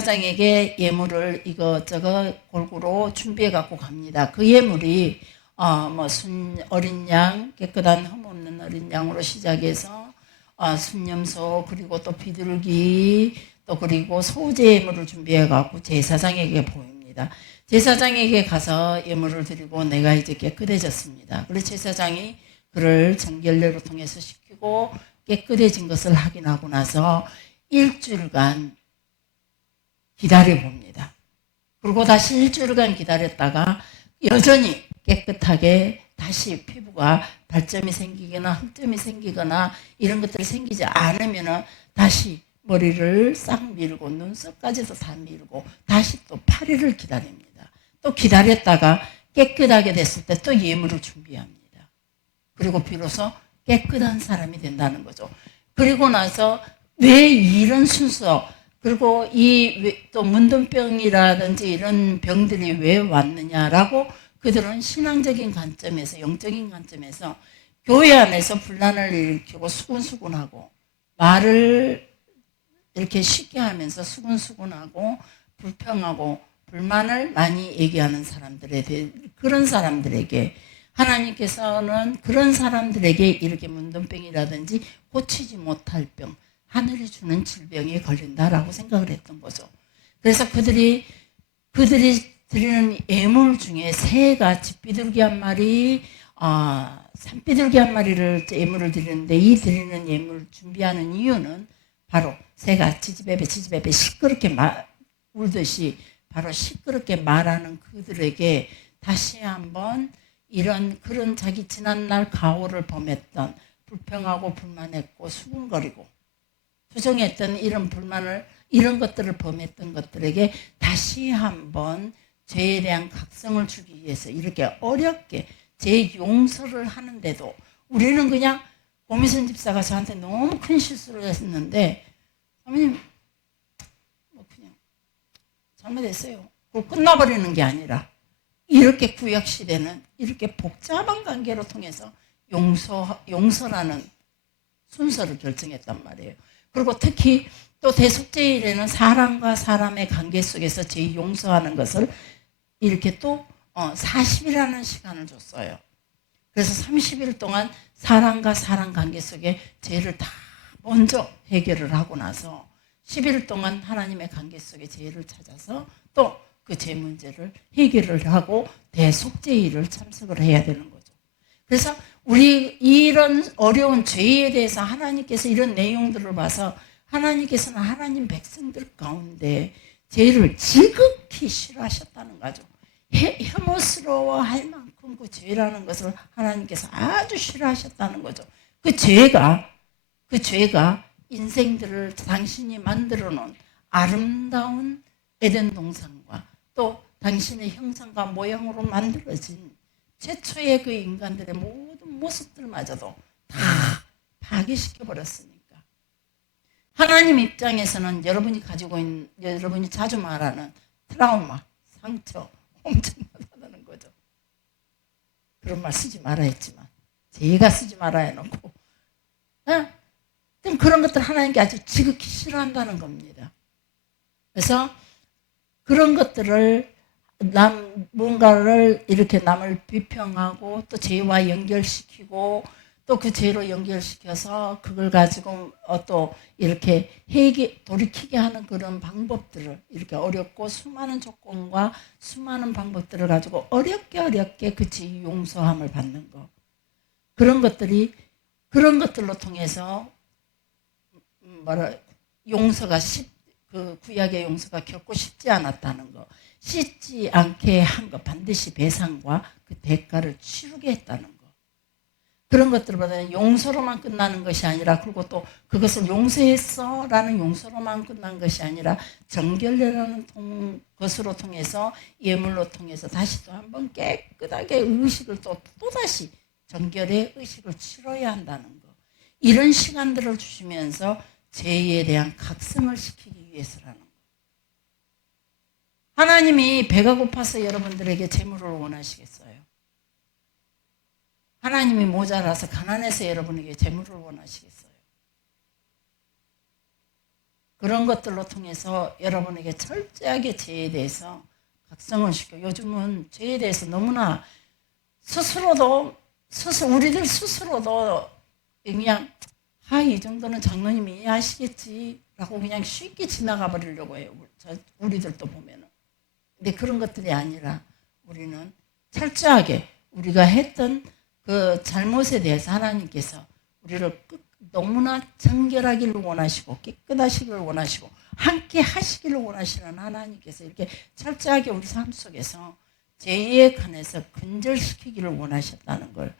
제사장에게 예물을 이것저것 골고루 준비해 갖고 갑니다. 그 예물이 어린 양, 깨끗한 흠 없는 어린 양으로 시작해서 순염소, 그리고 또 비둘기, 또 그리고 소재 예물을 준비해 갖고 제사장에게 보입니다. 제사장에게 가서 예물을 드리고 내가 이제 깨끗해졌습니다. 그래서 제사장이 그를 정결례로 통해서 시키고 깨끗해진 것을 확인하고 나서 일주일간 기다려봅니다. 그리고 다시 일주일간 기다렸다가 여전히 깨끗하게 다시 피부가 발점이 생기거나 흑점이 생기거나 이런 것들이 생기지 않으면 다시 머리를 싹 밀고 눈썹까지도 다 밀고 다시 또 8일을 기다립니다. 또 기다렸다가 깨끗하게 됐을 때 또 예물을 준비합니다. 그리고 비로소 깨끗한 사람이 된다는 거죠. 그리고 나서 왜 이런 순서, 그리고 또 문둥병이라든지 이런 병들이 왜 왔느냐라고 그들은 신앙적인 관점에서, 영적인 관점에서 교회 안에서 분란을 일으키고 수군수군하고 말을 이렇게 쉽게 하면서 수군수군하고 불평하고 불만을 많이 얘기하는 그런 사람들에게 하나님께서는 그런 사람들에게 이렇게 문둥병이라든지 고치지 못할 병, 하늘이 주는 질병에 걸린다라고 생각을 했던 거죠. 그래서 그들이 드리는 예물 중에 새가 집비둘기 한 마리, 산비둘기 한 마리를 예물을 드리는데, 이 드리는 예물을 준비하는 이유는 바로 새가 지지배배 시끄럽게 울듯이 바로 시끄럽게 말하는 그들에게 다시 한번 그런 자기 지난날 가오를 범했던, 불평하고 불만했고 수군거리고 투정했던 이런 것들을 범했던 것들에게 다시 한번 죄에 대한 각성을 주기 위해서 이렇게 어렵게 죄 용서를 하는데도 우리는 그냥 고미선 집사가 저한테 너무 큰 실수를 했는데, 사모님 그냥 잘못했어요. 그걸 끝나버리는 게 아니라 이렇게 구약시대는 이렇게 복잡한 관계로 통해서 용서라는 순서를 결정했단 말이에요. 그리고 특히 또 대속죄일에는 사람과 사람의 관계 속에서 죄 용서하는 것을 이렇게 또 40일이라는 시간을 줬어요. 그래서 30일 동안 사람과 사람 관계 속에 죄를 다 먼저 해결을 하고 나서 10일 동안 하나님의 관계 속에 죄를 찾아서 또 그 죄 문제를 해결을 하고 대속죄일을 참석을 해야 되는 거죠. 그래서 우리 이런 어려운 죄에 대해서 하나님께서 이런 내용들을 봐서 하나님께서는 하나님 백성들 가운데 죄를 지극히 싫어하셨다는 거죠. 혐오스러워할 만큼 그 죄라는 것을 하나님께서 아주 싫어하셨다는 거죠. 그 죄가 인생들을 당신이 만들어 놓은 아름다운 에덴 동산과 또 당신의 형상과 모양으로 만들어진 최초의 그 인간들의 모든 모습들마저도 다 파괴시켜 버렸으니까 하나님 입장에서는 여러분이 가지고 있는, 여러분이 자주 말하는 트라우마, 상처 엄청나다는 거죠. 그런 말 쓰지 말아 했지만 제가 쓰지 말아 해놓고 그런 것들 하나님께 아주 지극히 싫어한다는 겁니다. 그래서 그런 것들을 뭔가를 이렇게 남을 비평하고 또 죄와 연결시키고 또 그 죄로 연결시켜서 그걸 가지고 또 이렇게 돌이키게 하는 그런 방법들을 이렇게 어렵고 수많은 조건과 수많은 방법들을 가지고 어렵게 그 죄 용서함을 받는 것, 그런 것들로 통해서 그 구약의 용서가 결코 쉽지 않았다는 거, 쉽지 않게 한 거, 반드시 배상과 그 대가를 치르게 했다는 거, 그런 것들보다는 용서로만 끝나는 것이 아니라, 그리고 또 그것을 용서했어 라는 용서로만 끝난 것이 아니라 정결례라는 것으로 통해서, 예물로 통해서 다시 또 한번 깨끗하게 의식을 또다시 정결의 의식을 치러야 한다는 거, 이런 시간들을 주시면서 죄에 대한 각성을 시키기 위해서라는 거. 하나님이 배가 고파서 여러분들에게 재물을 원하시겠어요? 하나님이 모자라서 가난해서 여러분에게 재물을 원하시겠어요? 그런 것들로 통해서 여러분에게 철저하게 죄에 대해서 각성을 시켜. 요즘은 죄에 대해서 너무나 우리들 스스로도 그냥 이 정도는 장로님이 이해하시겠지 라고 그냥 쉽게 지나가 버리려고 해요. 우리들도 보면은. 근데 그런 것들이 아니라 우리는 철저하게 우리가 했던 그 잘못에 대해서 하나님께서 우리를 너무나 정결하기를 원하시고 깨끗하시기를 원하시고 함께 하시기를 원하시는 하나님께서 이렇게 철저하게 우리 삶 속에서 죄에 관해서 근절시키기를 원하셨다는 걸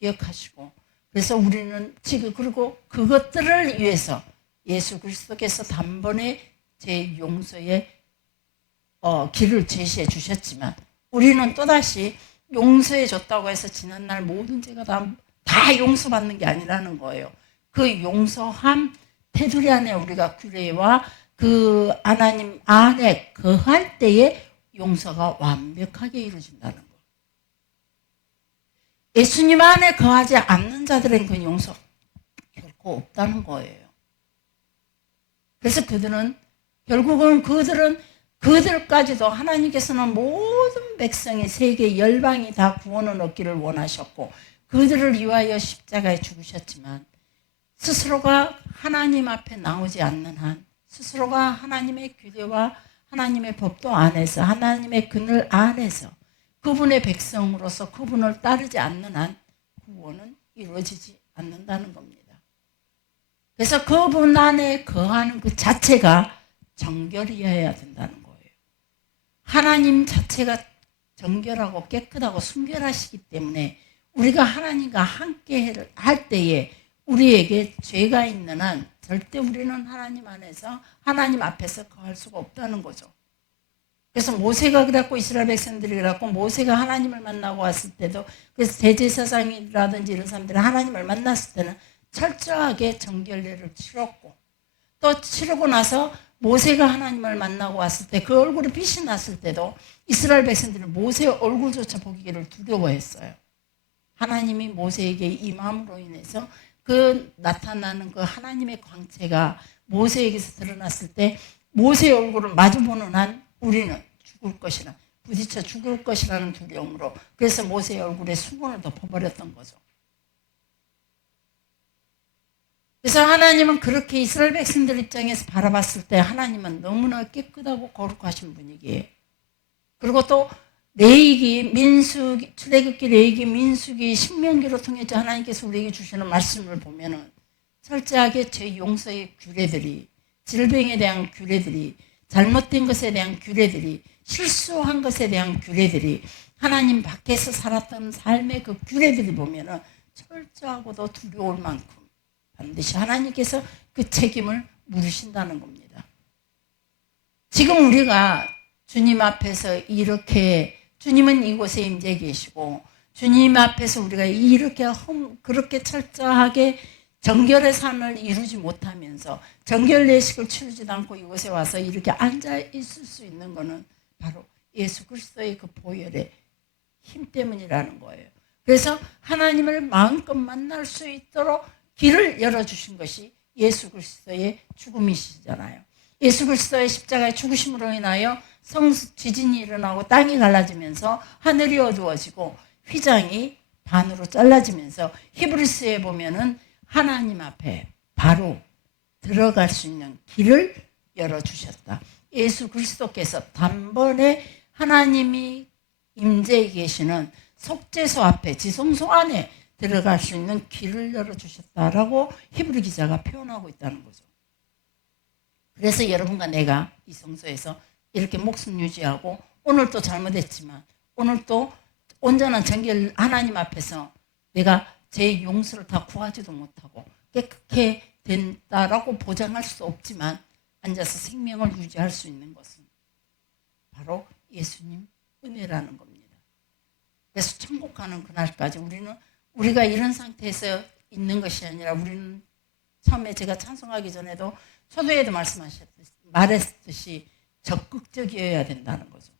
기억하시고, 그래서 우리는 지금 그리고 그것들을 위해서 예수 그리스도께서 단번에 죄 용서의 길을 제시해 주셨지만 우리는 또다시 용서해 줬다고 해서 지난날 모든 죄가 다 용서받는 게 아니라는 거예요. 그 용서함 테두리 안에 우리가 규례와 그 하나님 안에 거할 때에 용서가 완벽하게 이루어진다는 거. 예수님 안에 거하지 않는 자들은 그 용서 결코 없다는 거예요. 그래서 결국은 그들까지도 하나님께서는 모든 백성이 세계 열방이 다 구원을 얻기를 원하셨고 그들을 위하여 십자가에 죽으셨지만 스스로가 하나님 앞에 나오지 않는 한, 스스로가 하나님의 규례와 하나님의 법도 안에서, 하나님의 그늘 안에서 그분의 백성으로서 그분을 따르지 않는 한 구원은 이루어지지 않는다는 겁니다. 그래서 그분 안에 거하는 그 자체가 정결이어야 된다는 거예요. 하나님 자체가 정결하고 깨끗하고 순결하시기 때문에 우리가 하나님과 함께 할 때에 우리에게 죄가 있는 한 절대 우리는 하나님 안에서 하나님 앞에서 거할 수가 없다는 거죠. 그래서 모세가 그랬고 이스라엘 백성들이 그랬고 모세가 하나님을 만나고 왔을 때도 그래서 대제사장이라든지 이런 사람들이 하나님을 만났을 때는 철저하게 정결례를 치렀고 또 치르고 나서 모세가 하나님을 만나고 왔을 때 그 얼굴에 빛이 났을 때도 이스라엘 백성들은 모세의 얼굴조차 보기를 두려워했어요. 하나님이 모세에게 임함으로 인해서 그 나타나는 그 하나님의 광채가 모세에게서 드러났을 때 모세의 얼굴을 마주보는 한 우리는 죽을 것이라 부딪혀 죽을 것이라는 두려움으로 그래서 모세의 얼굴에 수건을 덮어버렸던 거죠. 그래서 하나님은 그렇게 이스라엘 백성들 입장에서 바라봤을 때 하나님은 너무나 깨끗하고 거룩하신 분이기에 그리고 또 출애굽기, 레위기, 민수기, 신명기로 통해서 하나님께서 우리에게 주시는 말씀을 보면은 철저하게 죄 용서의 규례들이, 질병에 대한 규례들이, 잘못된 것에 대한 규례들이, 실수한 것에 대한 규례들이, 하나님 밖에서 살았던 삶의 그 규례들이 보면은 철저하고도 두려울 만큼 반드시 하나님께서 그 책임을 물으신다는 겁니다. 지금 우리가 주님 앞에서 이렇게 주님은 이곳에 임재 계시고 주님 앞에서 우리가 이렇게 그렇게 철저하게 정결의 삶을 이루지 못하면서 정결 예식을 치르지도 않고 이곳에 와서 이렇게 앉아 있을 수 있는 것은 바로 예수 그리스도의 그 보혈의 힘 때문이라는 거예요. 그래서 하나님을 마음껏 만날 수 있도록 길을 열어주신 것이 예수 그리스도의 죽음이시잖아요. 예수 그리스도의 십자가의 죽으심으로 인하여 지진이 일어나고 땅이 갈라지면서 하늘이 어두워지고 휘장이 반으로 잘라지면서 히브리서에 보면은 하나님 앞에 바로 들어갈 수 있는 길을 열어주셨다. 예수 그리스도께서 단번에 하나님이 임재해 계시는 속죄소 앞에 지성소 안에 들어갈 수 있는 길을 열어주셨다라고 히브리 기자가 표현하고 있다는 거죠. 그래서 여러분과 내가 이 성소에서 이렇게 목숨 유지하고 오늘도 잘못했지만 오늘도 온전한 정결 하나님 앞에서 내가 제 용서를 다 구하지도 못하고 깨끗게 된다라고 보장할 수 없지만 앉아서 생명을 유지할 수 있는 것은 바로 예수님 은혜라는 겁니다. 그래서 천국 가는 그날까지 우리가 이런 상태에서 있는 것이 아니라 우리는 처음에 제가 찬송하기 전에도 초도에도 말했듯이 적극적이어야 된다는 거죠.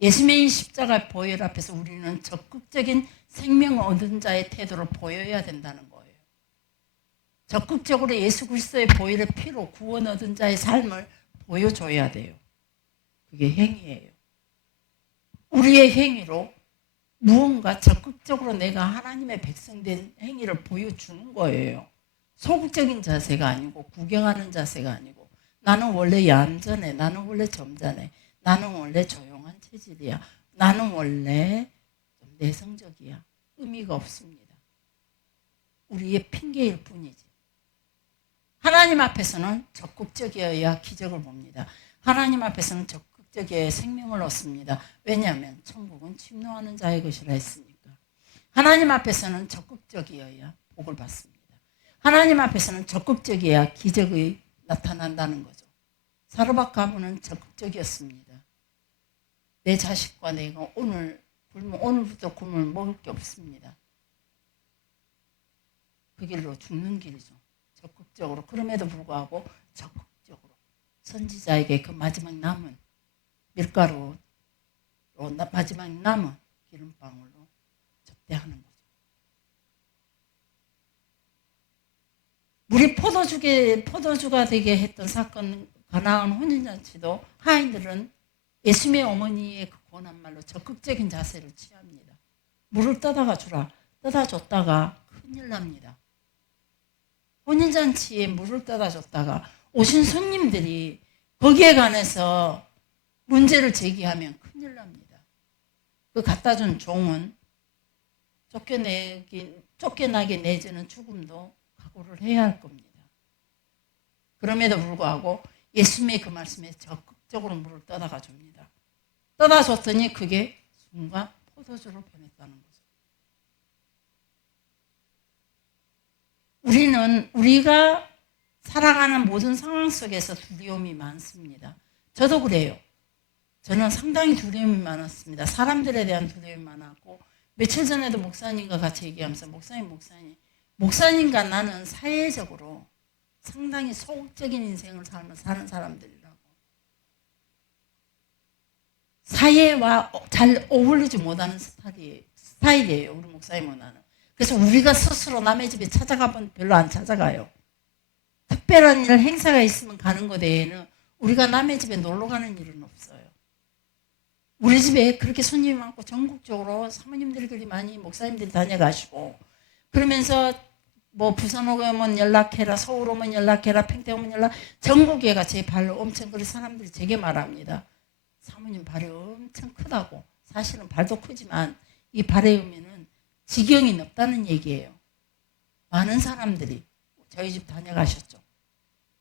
예수님의 십자가 보혈 앞에서 우리는 적극적인 생명을 얻은 자의 태도를 보여야 된다는 거예요. 적극적으로 예수 그리스도의 보혈의 피로 구원 얻은 자의 삶을 보여줘야 돼요. 그게 행위예요. 우리의 행위로 무언가 적극적으로 내가 하나님의 백성된 행위를 보여주는 거예요. 소극적인 자세가 아니고 구경하는 자세가 아니고 나는 원래 얌전해. 나는 원래 점잖해. 나는 원래 조용한 체질이야. 나는 원래 좀 내성적이야. 의미가 없습니다. 우리의 핑계일 뿐이지. 하나님 앞에서는 적극적이어야 기적을 봅니다. 하나님 앞에서는 적극적이어야 생명을 얻습니다. 왜냐하면 천국은 침노하는 자의 것이라 했으니까. 하나님 앞에서는 적극적이어야 복을 받습니다. 하나님 앞에서는 적극적이어야 기적이 나타난다는 거죠. 사르밧 가문은 적극적이었습니다. 내 자식과 내가 오늘부터 굶을 먹을 게 없습니다. 그 길로 죽는 길이죠. 적극적으로. 그럼에도 불구하고 적극적으로 선지자에게 그 마지막 남은 밀가루로 마지막 남은 기름방울로 접대하는 거죠. 물이 포도주가 되게 했던 사건, 가나안 혼인잔치도 하인들은 예수님의 어머니의 그 고난말로 적극적인 자세를 취합니다. 물을 떠다가 주라. 떠다 줬다가 큰일 납니다. 혼인잔치에 물을 떠다 줬다가 오신 손님들이 거기에 관해서 문제를 제기하면 큰일 납니다. 그 갖다 준 종은 쫓겨나게 내지는 죽음도 각오를 해야 할 겁니다. 그럼에도 불구하고 예수님의 그 말씀에 적극적으로 물을 떠다가 줍니다. 떠다 줬더니 그게 순간 포도주로 변했다는 거죠. 우리가 살아가는 모든 상황 속에서 두려움이 많습니다. 저도 그래요. 저는 상당히 두려움이 많았습니다. 사람들에 대한 두려움이 많았고, 며칠 전에도 목사님과 같이 얘기하면서 목사님과 나는 사회적으로 상당히 소극적인 인생을 사는 사람들이라고. 사회와 잘 어울리지 못하는 스타일이에요. 우리 목사님은 나는. 그래서 우리가 스스로 남의 집에 찾아가면 별로 안 찾아가요. 특별한 일, 행사가 있으면 가는 것 외에는 우리가 남의 집에 놀러 가는 일은 없어요. 우리 집에 그렇게 손님이 많고 전국적으로 사모님들이 그리 많이 목사님들이 다녀가시고 그러면서 뭐 부산 오면 연락해라, 서울 오면 연락해라, 평택 오면 전국에가 제 발로 엄청 그런 사람들이 되게 말합니다. 사모님 발이 엄청 크다고. 사실은 발도 크지만 이 발에 오면은 지경이 높다는 얘기예요. 많은 사람들이 저희 집 다녀가셨죠.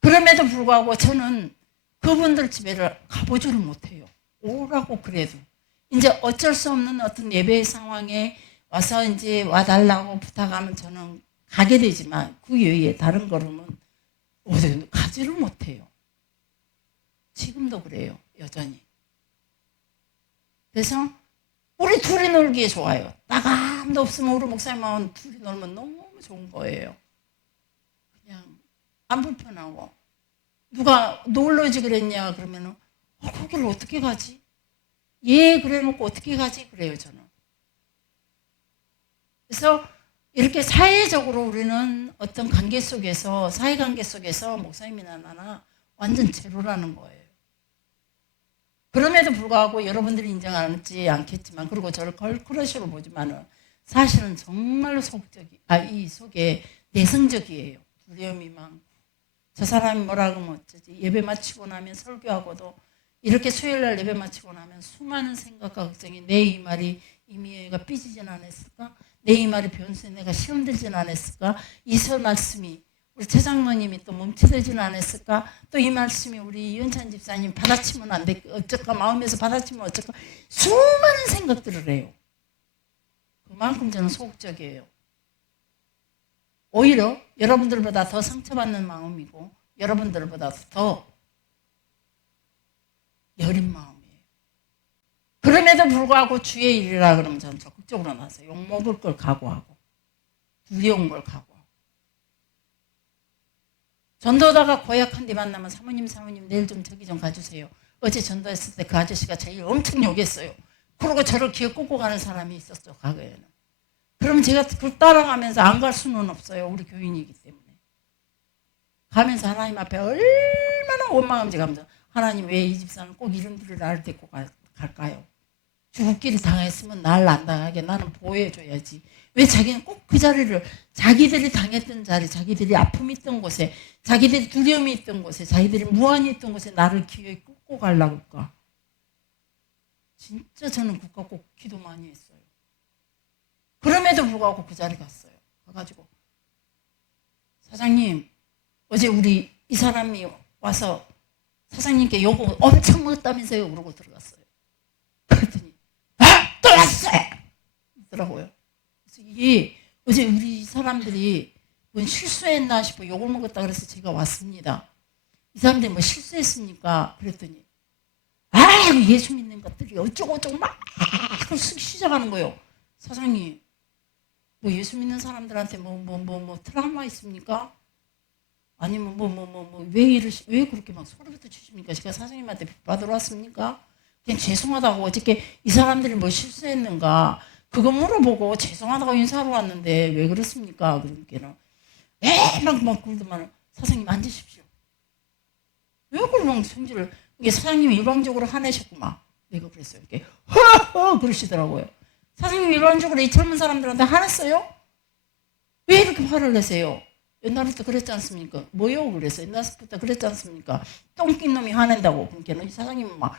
그럼에도 불구하고 저는 그분들 집에를 가보지를 못해요. 오라고 그래도. 이제 어쩔 수 없는 어떤 예배 상황에 와서 이제 와달라고 부탁하면 저는 가게 되지만 그 외에 다른 걸음은 가지를 못해요. 지금도 그래요. 여전히. 그래서 우리 둘이 놀기에 좋아요. 나감도 없으면 우리 목사님하고 둘이 놀면 너무 좋은 거예요. 그냥 안 불편하고. 누가 놀러지 그랬냐 그러면은 거기를 어떻게 가지? 예 그래놓고 어떻게 가지? 그래요 저는. 그래서 이렇게 사회적으로 우리는 어떤 관계 속에서 사회관계 속에서 목사님이나 나나 완전 제로라는 거예요. 그럼에도 불구하고 여러분들이 인정하지 않겠지만 그리고 저를 걸크러쉬로 보지만은 사실은 정말로 이 속에 내성적이에요. 두려움이 많고 저 사람이 뭐라 그러면 어쩌지. 예배 마치고 나면 설교하고도 이렇게 수요일날 예배 마치고 나면 수많은 생각과 걱정이 내 이 말이 이미애가 삐지진 않았을까? 내 이 말이 변수에 내가 시험 들진 않았을까? 이 설 말씀이 우리 최장로님이 또 멈춰들지는 않았을까? 또 이 말씀이 우리 이은찬 집사님 받아치면 안 돼. 어쩔까? 마음에서 받아치면 어쩔까? 수많은 생각들을 해요. 그만큼 저는 소극적이에요. 오히려 여러분들보다 더 상처받는 마음이고 여러분들보다 더 여린 마음이에요. 그럼에도 불구하고 주의 일이라 그러면 저는 적극적으로 나서 욕먹을 걸 각오하고 두려운 걸 각오하고 전도다가 고약한 데 만나면 사모님 내일 좀 저기 좀 가주세요. 어제 전도했을 때 그 아저씨가 제일 엄청 욕했어요. 그러고 저를 기어 꽂고 가는 사람이 있었죠. 과거에는. 그럼 제가 그걸 따라가면서 안 갈 수는 없어요. 우리 교인이기 때문에. 가면서 하나님 앞에 얼마나 원망함지 가면서 하나님 왜 이 집사는 꼭 이름들을 나를 데리고 갈까요? 죽을 길을 당했으면 날 안 당하게 나는 보호해줘야지. 왜 자기는 꼭 그 자리를 자기들이 당했던 자리, 자기들이 아픔이 있던 곳에, 자기들이 두려움이 있던 곳에, 자기들이 무한이 있던 곳에 나를 기어이 끌고 가려고 할까? 진짜 저는 국가 꼭 기도 많이 했어요. 그럼에도 불구하고 그 자리 갔어요. 가가지고 사장님 어제 우리 이 사람이 와서 사장님께 요거 엄청 먹었다면서요? 그러고 들어갔어요. 그랬더니 또 왔어요! 있더라고요. 그래서 이게 어제 우리 사람들이 뭔 실수했나 싶어 욕을 먹었다 그래서 제가 왔습니다. 이 사람들이 뭐 실수했습니까? 그랬더니 예수 믿는 것들이 어쩌고저쩌고 막 시작하는 거예요. 사장님 뭐 예수 믿는 사람들한테 뭐 트라우마 있습니까? 아니면 왜 그렇게 막 소리부터 치십니까? 제가 사장님한테 빚받으러 왔습니까? 그냥 죄송하다고 어저께 이 사람들이 뭐 실수했는가 그거 물어보고 죄송하다고 인사하러 왔는데 왜 그렇습니까? 그러니까는 막 그러더만 사장님 앉으십시오. 왜 그러면 성질을 이게 사장님이 일방적으로 화내셨구만. 내가 그랬어요. 이렇게 허허 그러시더라고요. 사장님이 일방적으로 이 젊은 사람들한테 화냈어요? 왜 이렇게 화를 내세요? 옛날부터 그랬지 않습니까? 뭐요? 그래서 옛날부터 그랬지 않습니까? 똥낀 놈이 화낸다고. 그러니까 이 사장님은 막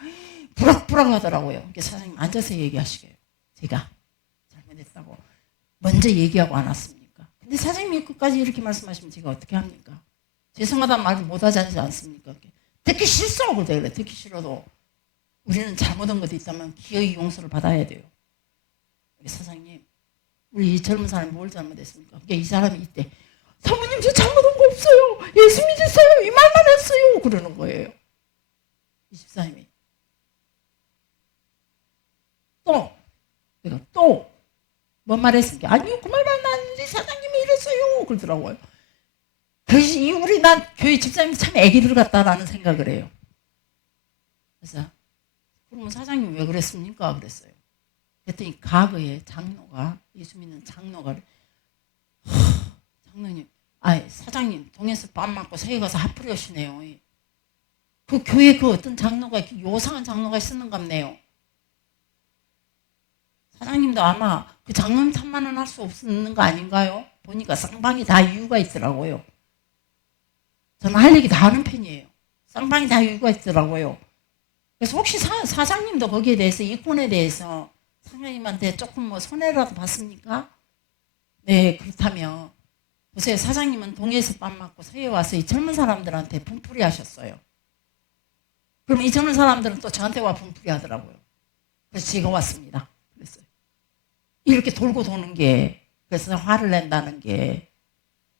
부락부락 하더라고요. 그러니까 사장님 앉아서 얘기하시게요. 제가 잘못했다고 먼저 얘기하고 안 왔습니까? 근데 사장님이 끝까지 이렇게 말씀하시면 제가 어떻게 합니까? 죄송하다는 말을 못하지 않습니까? 듣기 싫어. 그래. 듣기 싫어도 우리는 잘못한 것도 있다면 기어이 용서를 받아야 돼요. 사장님 우리 이 젊은 사람이 뭘 잘못했습니까? 그러니까 이 사람이 이때 사모님 저 잘못한 거 없어요. 예수 믿으세요. 이 말만 했어요. 그러는 거예요. 이 집사님이 내가 또 뭔 말했습니까? 아니요 그 말만 나는데 사장님이 이랬어요. 그러더라고요. 그래서 우리 난 교회 집사님이 참 애기들 같다라는 생각을 해요. 그래서 그러면 사장님 왜 그랬습니까? 그랬어요. 그랬더니 과거에 장로가 예수 믿는 장로가 장로님 사장님 동에서 밥 먹고 새에 가서 핫플이 오시네요. 그 교회 그 어떤 장로가 요상한 장로가 있었는갑네요. 사장님도 아마 그 장로님 탓만은 할 수 없는 거 아닌가요? 보니까 쌍방이 다 이유가 있더라고요. 저는 할 얘기 다 하는 편이에요. 쌍방이 다 이유가 있더라고요. 그래서 혹시 사장님도 거기에 대해서 이권에 대해서 사장님한테 조금 뭐 손해라도 봤습니까? 네 그렇다면 보세요. 사장님은 동해에서 밥 맞고 서해 와서 이 젊은 사람들한테 분풀이 하셨어요. 그럼 이 젊은 사람들은 또 저한테 와 분풀이 하더라고요. 그래서 제가 왔습니다. 그랬어요. 이렇게 돌고 도는 게 그래서 화를 낸다는 게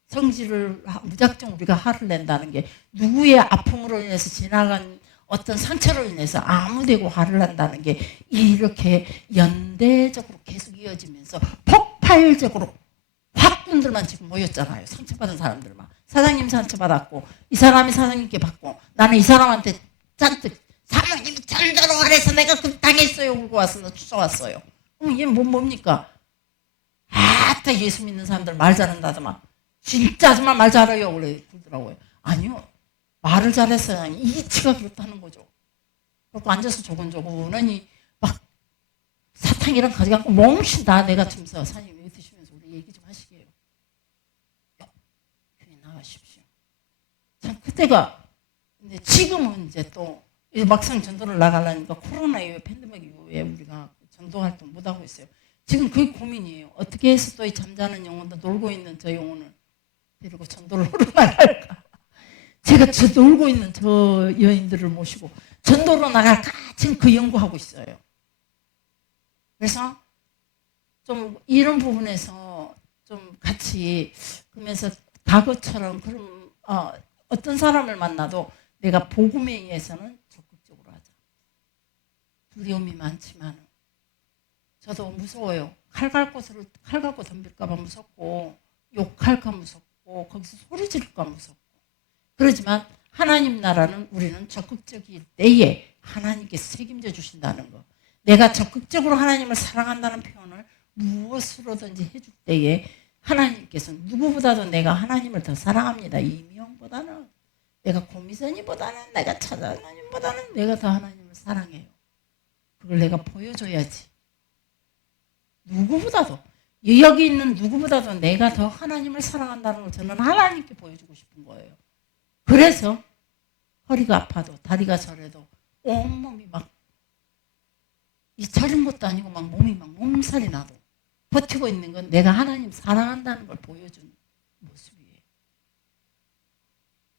성질을 무작정 우리가 화를 낸다는 게 누구의 아픔으로 인해서 지나간 어떤 상처로 인해서 아무데고 화를 난다는 게 이렇게 연대적으로 계속 이어지면서 폭발적으로 확분들만 지금 모였잖아요. 상처받은 사람들만. 사장님 상처받았고 이 사람이 사장님께 받고 나는 이 사람한테 잔뜩 사모님 전도로 하래서 내가 그 당했어요. 울고 와서 쫓아왔어요. 그럼 얘는 뭡니까? 아따 예수 믿는 사람들 말 잘한다더만. 진짜 정말 말 잘해요. 그러더라고요. 아니요. 말을 잘했어야 이치가 그렇다는 거죠. 그리고 앉아서 조곤조곤하니 막 사탕이랑 가져가고 몽신 다 내가 치면서 사장님 이거 드시면서 우리 얘기 좀 하시게요. 교회 나가십시오. 참 그때가 근데 지금은 이제 또 막상 전도를 나가려니까 코로나 이후에 팬데믹 이후에 우리가 전도 활동 못 하고 있어요. 지금 그게 고민이에요. 어떻게 해서 또 이 잠자는 영혼도 놀고 있는 저 영혼을 데리고 전도를 하러 나갈까? 제가 놀고 있는 저 여인들을 모시고 전도로 나갈까? 지금 그 연구하고 있어요. 그래서 좀 이런 부분에서 좀 같이 그러면서 과거처럼 그런 어떤 사람을 만나도 내가 복음에 의해서는 적극적으로 하자. 두려움이 많지만 저도 무서워요. 칼 갖고 덤빌까 봐 무섭고 욕할까 무섭고 거기서 소리 지를까 무섭고 그렇지만 하나님 나라는 우리는 적극적일 때에 하나님께서 책임져 주신다는 거. 내가 적극적으로 하나님을 사랑한다는 표현을 무엇으로든지 해줄 때에 하나님께서 누구보다도 내가 하나님을 더 사랑합니다. 이미영보다는, 내가 고미선이보다는, 내가 차장님보다는 내가 더 하나님을 사랑해요. 그걸 내가 보여줘야지. 누구보다도, 여기 있는 누구보다도 내가 더 하나님을 사랑한다는 걸 저는 하나님께 보여주고 싶은 거예요. 그래서 허리가 아파도 다리가 저려도 온몸이 막 이 저린 것도 아니고 막 몸이 막 몸살이 나도 버티고 있는 건 내가 하나님 사랑한다는 걸 보여주는 모습이에요.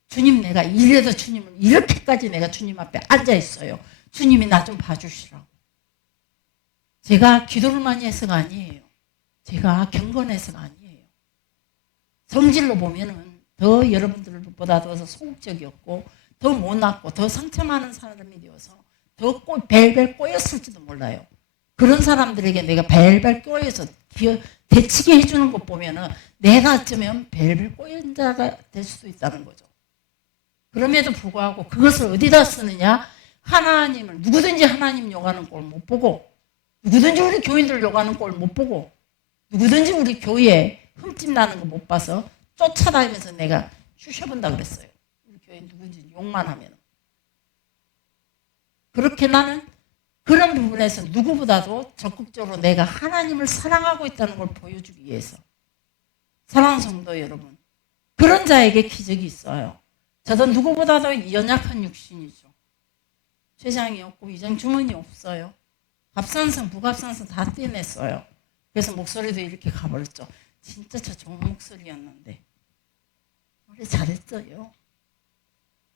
주님, 내가 이래도 주님을 이렇게까지 내가 주님 앞에 앉아 있어요. 주님이 나 좀 봐주시라고. 제가 기도를 많이 해서가 아니에요. 제가 경건해서가 아니에요. 성질로 보면은 더 여러분들보다 더 소극적이었고 더 못났고 더 상처 많은 사람이 되어서 더 벨벨 꼬였을지도 몰라요. 그런 사람들에게 내가 벨벨 꼬여서 대치게 해주는 것 보면은 내가 어쩌면 벨벨 꼬인 자가 될 수도 있다는 거죠. 그럼에도 불구하고 그것을 어디다 쓰느냐? 하나님을, 누구든지 하나님 욕하는 꼴 못 보고, 누구든지 우리 교인들 욕하는 꼴 못 보고, 누구든지 우리 교회에 흠집 나는 거 못 봐서 쫓아다니면서 내가 쑤셔본다 그랬어요. 우리 교회 누군지 욕만 하면. 그렇게 나는 그런 부분에서 누구보다도 적극적으로 내가 하나님을 사랑하고 있다는 걸 보여주기 위해서. 사랑하는 성도 여러분, 그런 자에게 기적이 있어요. 저도 누구보다도 연약한 육신이죠. 췌장이 없고 위장 주머니 없어요. 갑상선, 부갑상선 다 떼냈어요. 그래서 목소리도 이렇게 가버렸죠. 진짜 저 좋은 목소리였는데 노래 잘했어요.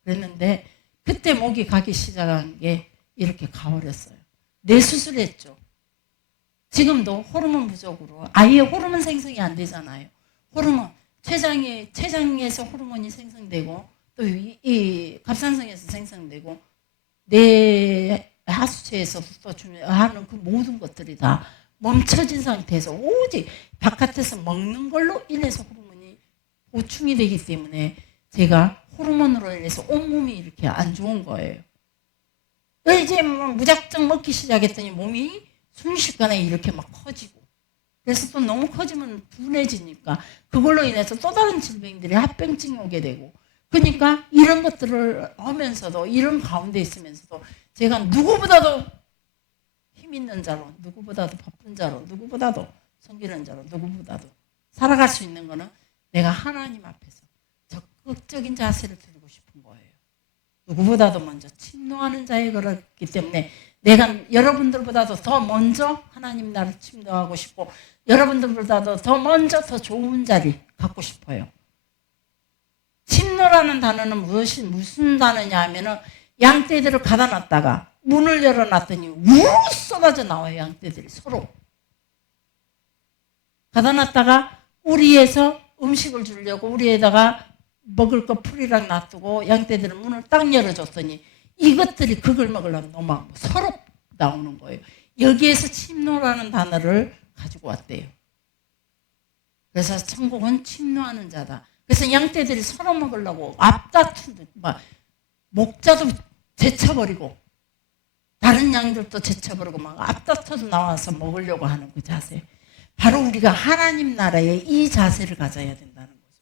그랬는데 그때 목이 가기 시작한 게 이렇게 가버렸어요. 뇌수술했죠. 지금도 호르몬 부족으로 아예 호르몬 생성이 안 되잖아요. 호르몬, 췌장에서 호르몬이 생성되고 또 이 갑상선에서 생성되고 내 하수체에서부터 하는 그 모든 것들이 다 멈춰진 상태에서 오직 바깥에서 먹는 걸로 인해서 호르몬이 보충이 되기 때문에 제가 호르몬으로 인해서 온몸이 이렇게 안 좋은 거예요. 이제 무작정 먹기 시작했더니 몸이 순식간에 이렇게 막 커지고, 그래서 또 너무 커지면 둔해지니까 그걸로 인해서 또 다른 질병들이 합병증이 오게 되고, 그러니까 이런 것들을 하면서도 이런 가운데 있으면서도 제가 누구보다도 힘 있는 자로, 누구보다도 바쁜 자로, 누구보다도 섬기는 자로, 누구보다도 살아갈 수 있는 거는 내가 하나님 앞에서 적극적인 자세를 들고 싶은 거예요. 누구보다도 먼저 침노하는 자에 걸었기 때문에 내가 여러분들보다도 더 먼저 하나님 나를 침노하고 싶고, 여러분들보다도 더 먼저 더 좋은 자리 갖고 싶어요. 침노라는 단어는 무슨 단어냐 하면은 양떼들을 가다 놨다가 문을 열어놨더니 우르르 쏟아져 나와요. 양떼들이 서로 가다 놨다가 우리에서 음식을 주려고 우리에다가 먹을 거 풀이랑 놔두고 양떼들은 문을 딱 열어줬더니 이것들이 그걸 먹으려면 막 서로 나오는 거예요. 여기에서 침노라는 단어를 가지고 왔대요. 그래서 천국은 침노하는 자다. 그래서 양떼들이 서로 먹으려고 앞다투고 막 목자도 제쳐버리고 다른 양들도 제쳐버리고 막 앞다퉈서 나와서 먹으려고 하는 그 자세. 바로 우리가 하나님 나라의 이 자세를 가져야 된다는 거죠.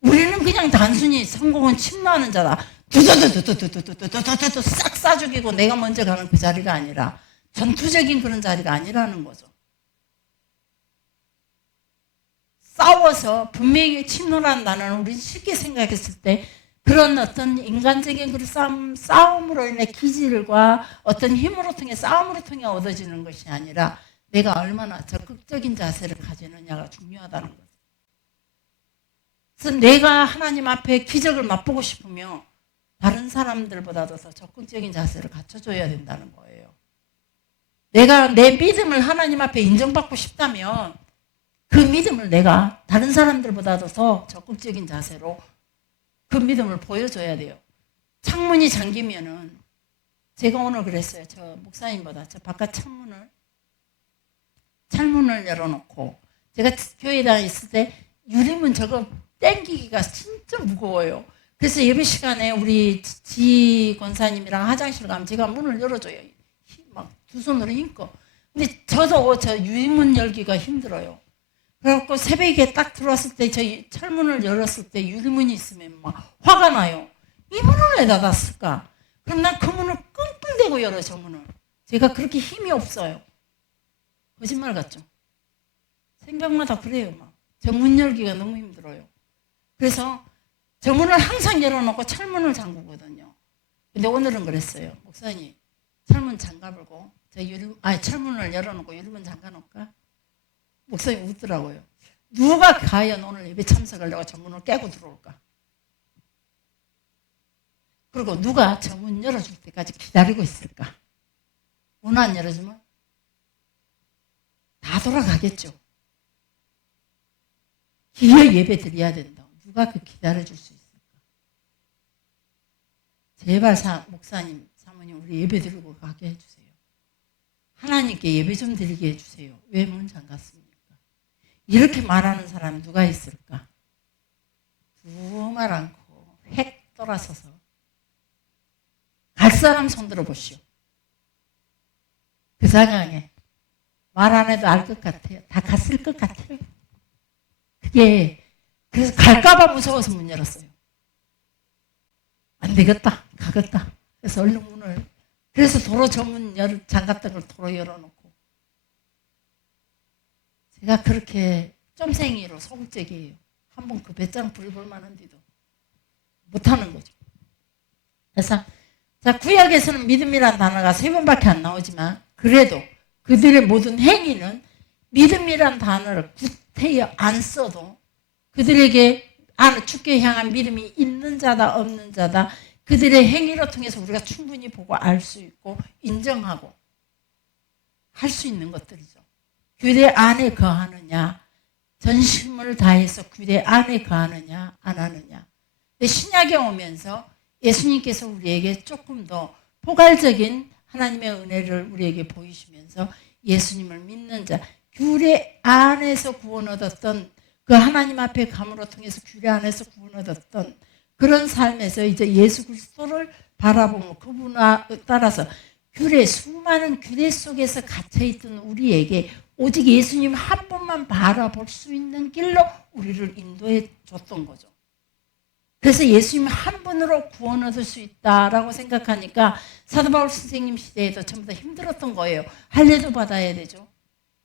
우리는 그냥 단순히 성공은 침노하는 자다. 두두두두두두두두두두두 싹 싸죽이고 내가 먼저 가는 그 자리가 아니라 전투적인 그런 자리가 아니라는 거죠. 싸워서 분명히 침노라는 단어는 우리 쉽게 생각했을 때 그런 어떤 인간적인 그런 싸움으로 인해 기질과 어떤 힘으로 통해 싸움으로 통해 얻어지는 것이 아니라 내가 얼마나 적극적인 자세를 가지느냐가 중요하다는 거죠. 그래서 내가 하나님 앞에 기적을 맛보고 싶으면 다른 사람들보다도 더 적극적인 자세를 갖춰줘야 된다는 거예요. 내가 내 믿음을 하나님 앞에 인정받고 싶다면 그 믿음을 내가 다른 사람들보다도 더 적극적인 자세로 그 믿음을 보여줘야 돼요. 창문이 잠기면은 제가 오늘 그랬어요. 저 목사님보다 저 바깥 창문을 열어놓고 제가 교회 다녔을 때 유리문 저거 땡기기가 진짜 무거워요. 그래서 예배 시간에 우리 지 권사님이랑 화장실 가면 제가 문을 열어줘요. 막 두 손으로 힘껏. 근데 저도 저 유리문 열기가 힘들어요. 그래갖고 새벽에 딱 들어왔을 때 저희 철문을 열었을 때 유리문이 있으면 막 화가 나요. 이 문을 왜 닫았을까? 그럼 난 그 문을 끙끙대고 열어, 저 문을. 제가 그렇게 힘이 없어요. 거짓말 같죠? 생각마다 그래요. 막. 저 문 열기가 너무 힘들어요. 그래서 저 문을 항상 열어놓고 철문을 잠그거든요. 근데 오늘은 그랬어요. 목사님, 철문 잠가불고 철문을 열어놓고 유리문 잠가놓을까? 목사님 웃더라고요. 누가 과연 오늘 예배 참석하려고 저 문을 깨고 들어올까? 그리고 누가 저 문 열어줄 때까지 기다리고 있을까? 문 안 열어주면 다 돌아가겠죠. 기어 예배 드려야 된다. 누가 그 기다려줄 수 있을까? 제발 목사님, 사모님 우리 예배 드리고 가게 해주세요. 하나님께 예배 좀 드리게 해주세요. 왜 문 잠갔습니까? 이렇게 말하는 사람이 누가 있을까? 두말 않고 획 돌아서서 갈 사람 손 들어보시오. 그 상황에 말 안 해도 알 것 같아요. 다 갔을 것 같아요. 그게 그래서 갈까봐 무서워서 문 열었어요. 안 되겠다. 가겠다. 그래서 얼른 문을 그래서 도로 저 문 잠갔던 걸 도로 열어놓고 제가 그렇게 쫌생이로 소극적이에요. 한번 그 배짱 부려볼 만한데도 못하는 거죠. 그래서 자 구약에서는 믿음이라는 단어가 3번밖에 안 나오지만 그래도 그들의 모든 행위는 믿음이라는 단어를 구태여 안 써도 그들에게 주께 향한 믿음이 있는 자다 없는 자다 그들의 행위를 통해서 우리가 충분히 보고 알 수 있고 인정하고 할 수 있는 것들이죠. 규례 안에 거하느냐 전심을 다해서 규례 안에 거하느냐 안 하느냐. 근데 신약에 오면서 예수님께서 우리에게 조금 더 포괄적인 하나님의 은혜를 우리에게 보이시면서 예수님을 믿는 자 규례 안에서 구원 얻었던 그 하나님 앞에 감으로 통해서 규례 안에서 구원 얻었던 그런 삶에서 이제 예수 그리스도를 바라보면 그분에 따라서 수많은 규례 속에서 갇혀있던 우리에게 오직 예수님 한 분만 바라볼 수 있는 길로 우리를 인도해 줬던 거죠. 그래서 예수님 한 분으로 구원 얻을 수 있다라고 생각하니까 사도 바울 선생님 시대에도 전부 다 힘들었던 거예요. 할례도 받아야 되죠.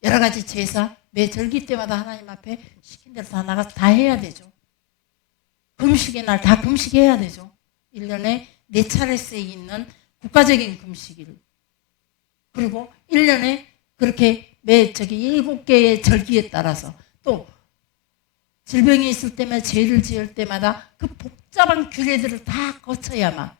여러 가지 제사, 매 절기 때마다 하나님 앞에 시킨 대로 다 나가서 다 해야 되죠. 금식의 날 다 금식해야 되죠. 1년에 4차례씩 있는 국가적인 금식일. 그리고 1년에 그렇게 7개의 절기에 따라서 또 질병이 있을 때마다 죄를 지을 때마다 그 복잡한 규례들을 다 거쳐야만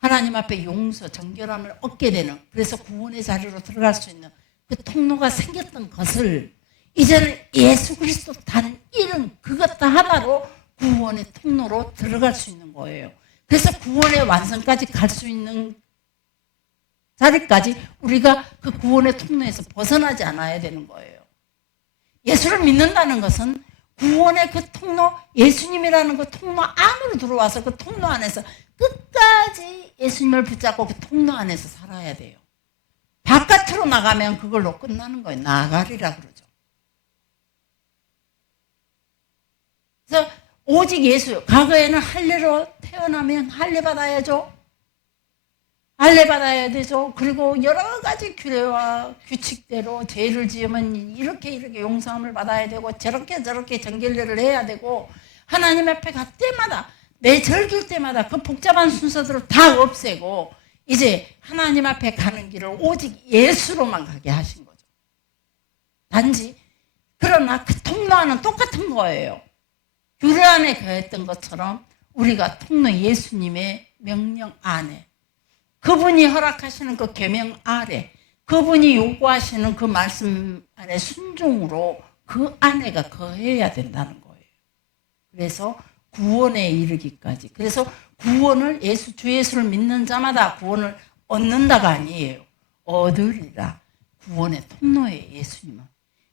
하나님 앞에 용서, 정결함을 얻게 되는 그래서 구원의 자리로 들어갈 수 있는 그 통로가 생겼던 것을 이제는 예수 그리스도 단 이름 그것 하나로 구원의 통로로 들어갈 수 있는 거예요. 그래서 구원의 완성까지 갈 수 있는 자리까지 우리가 그 구원의 통로에서 벗어나지 않아야 되는 거예요. 예수를 믿는다는 것은 구원의 그 통로, 예수님이라는 그 통로 안으로 들어와서 그 통로 안에서 끝까지 예수님을 붙잡고 그 통로 안에서 살아야 돼요. 바깥으로 나가면 그걸로 끝나는 거예요. 나가리라 그러죠. 그래서 오직 예수, 과거에는 할례로 태어나면 할례 받아야죠. 할례 받아야 되죠. 그리고 여러 가지 규례와 규칙대로 죄를 지으면 이렇게 용서함을 받아야 되고 저렇게 정결례를 해야 되고 하나님 앞에 갈 때마다 매 절길 때마다 그 복잡한 순서들을 다 없애고 이제 하나님 앞에 가는 길을 오직 예수로만 가게 하신 거죠. 단지 그러나 그 통로와는 똑같은 거예요. 규례 안에 거했던 것처럼 우리가 통로 예수님의 명령 안에 그분이 허락하시는 그 계명 아래 그분이 요구하시는 그 말씀 안에 순종으로 그 안에가 거해야 된다는 거예요. 그래서 구원에 이르기까지. 그래서 구원을 주 예수를 믿는 자마다 구원을 얻는다가 아니에요. 얻으리라. 구원의 통로에 예수님은.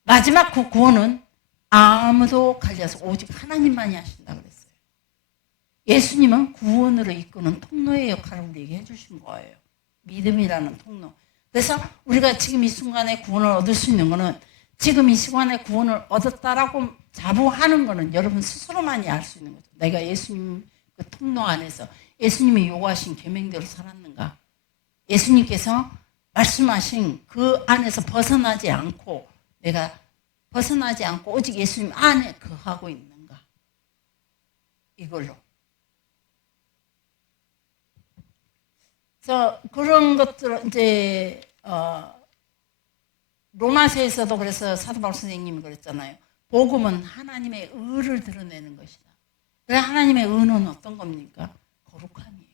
마지막 그 구원은 아무도 갈려서 오직 하나님만이 하신다 그랬어요. 예수님은 구원으로 이끄는 통로의 역할을 우리에게 해주신 거예요. 믿음이라는 통로. 그래서 우리가 지금 이 순간에 구원을 얻을 수 있는 것은 지금 이 시간에 구원을 얻었다라고 자부하는 것은 여러분 스스로만이 알 수 있는 거죠. 내가 예수님 그 통로 안에서 예수님이 요구하신 계명대로 살았는가? 예수님께서 말씀하신 그 안에서 벗어나지 않고 내가 벗어나지 않고 오직 예수님 안에 거하고 있는가? 이걸로. 그래서 그런 것들 이제 로마서에서도 그래서 사도 바울 선생님이 그랬잖아요. 복음은 하나님의 의를 드러내는 것이다. 그래 하나님의 의는 어떤 겁니까? 거룩함이에요.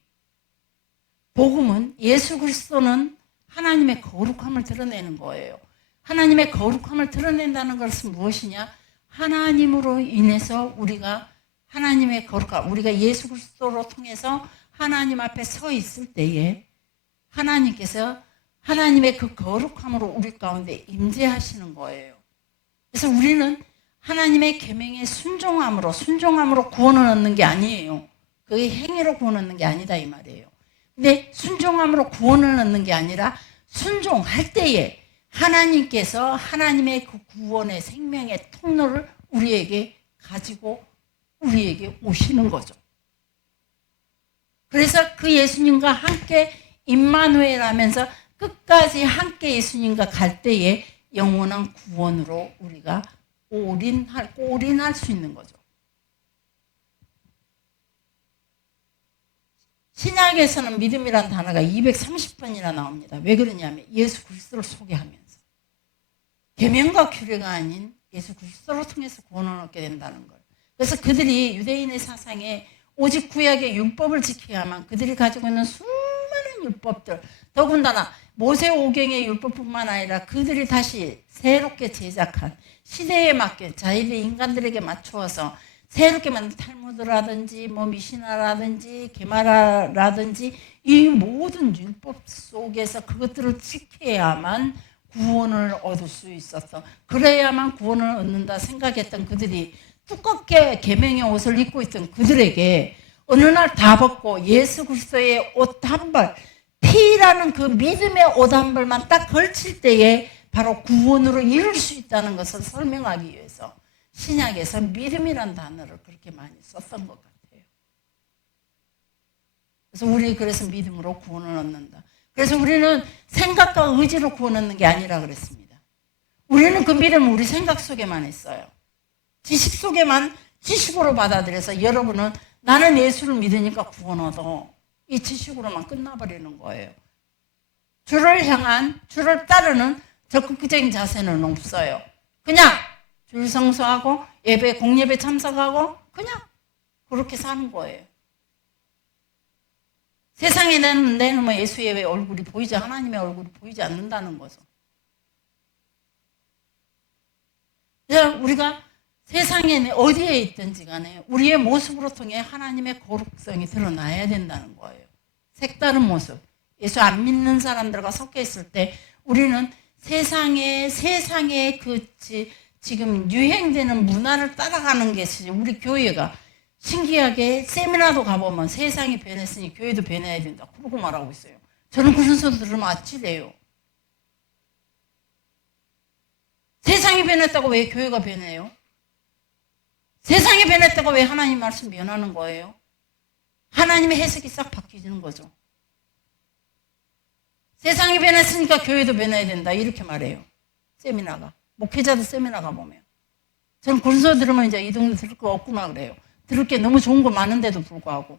복음은 예수 그리스도는 하나님의 거룩함을 드러내는 거예요. 하나님의 거룩함을 드러낸다는 것은 무엇이냐? 하나님으로 인해서 우리가 하나님의 거룩함, 우리가 예수 그리스도로 통해서 하나님 앞에 서 있을 때에 하나님께서 하나님의 그 거룩함으로 우리 가운데 임재하시는 거예요. 그래서 우리는 하나님의 계명에 순종함으로 구원을 얻는 게 아니에요. 그게 행위로 구원 얻는 게 아니다 이 말이에요. 근데 순종함으로 구원을 얻는 게 아니라 순종할 때에 하나님께서 하나님의 그 구원의 생명의 통로를 우리에게 가지고 우리에게 오시는 거죠. 그래서 그 예수님과 함께 임마누엘 하면서 끝까지 함께 예수님과 갈 때에 영원한 구원으로 우리가 올인할 수 있는 거죠. 신약에서는 믿음이라는 단어가 230번이나 나옵니다. 왜 그러냐면 예수 그리스도를 소개하면서 계명과 규례가 아닌 예수 그리스도를 통해서 구원을 얻게 된다는 걸. 그래서 그들이 유대인의 사상에 오직 구약의 율법을 지켜야만 그들이 가지고 있는 수많은 율법들, 더군다나 모세 오경의 율법뿐만 아니라 그들이 다시 새롭게 제작한 시대에 맞게 자기들 인간들에게 맞추어서 새롭게 만든 탈무드라든지 미시나라든지 게마라라든지 이 모든 율법 속에서 그것들을 지켜야만 구원을 얻을 수 있었던, 그래야만 구원을 얻는다 생각했던 그들이 두껍게 계명의 옷을 입고 있던 그들에게 어느 날 다 벗고 예수 그리스도의 옷 한 벌, 피라는 그 믿음의 옷 한 벌만 딱 걸칠 때에 바로 구원으로 이룰 수 있다는 것을 설명하기 위해서 신약에서 믿음이란 단어를 그렇게 많이 썼던 것 같아요. 그래서 믿음으로 구원을 얻는다. 그래서 우리는 생각과 의지로 구원 얻는 게 아니라 그랬습니다. 우리는 그 믿음을 우리 생각 속에만 했어요. 지식 속에만 지식으로 받아들여서 여러분은 나는 예수를 믿으니까 구원 얻어. 이 지식으로만 끝나버리는 거예요. 주를 따르는 적극적인 자세는 없어요. 그냥 줄 성수하고 공예배 참석하고 그냥 그렇게 사는 거예요. 세상에 내는 예수의 얼굴이 보이지, 하나님의 얼굴이 보이지 않는다는 거죠. 그래서 우리가 세상에 어디에 있든지 간에 우리의 모습으로 통해 하나님의 거룩성이 드러나야 된다는 거예요. 색다른 모습. 예수 안 믿는 사람들과 섞여 있을 때 우리는 세상의 지금 유행되는 문화를 따라가는 게 우리 교회가 신기하게 세미나도 가보면 세상이 변했으니 교회도 변해야 된다. 그러고 말하고 있어요. 저는 그런 소리 들으면 아찔해요. 세상이 변했다고 왜 교회가 변해요? 세상이 변했다고 왜 하나님 말씀 변하는 거예요? 하나님의 해석이 싹 바뀌는 거죠. 세상이 변했으니까 교회도 변해야 된다 이렇게 말해요. 세미나가. 목회자들 세미나 가보면. 저는 그런 소리 들으면 이제 이 동네 들을 거 없구나 그래요. 들을 게 너무 좋은 거 많은데도 불구하고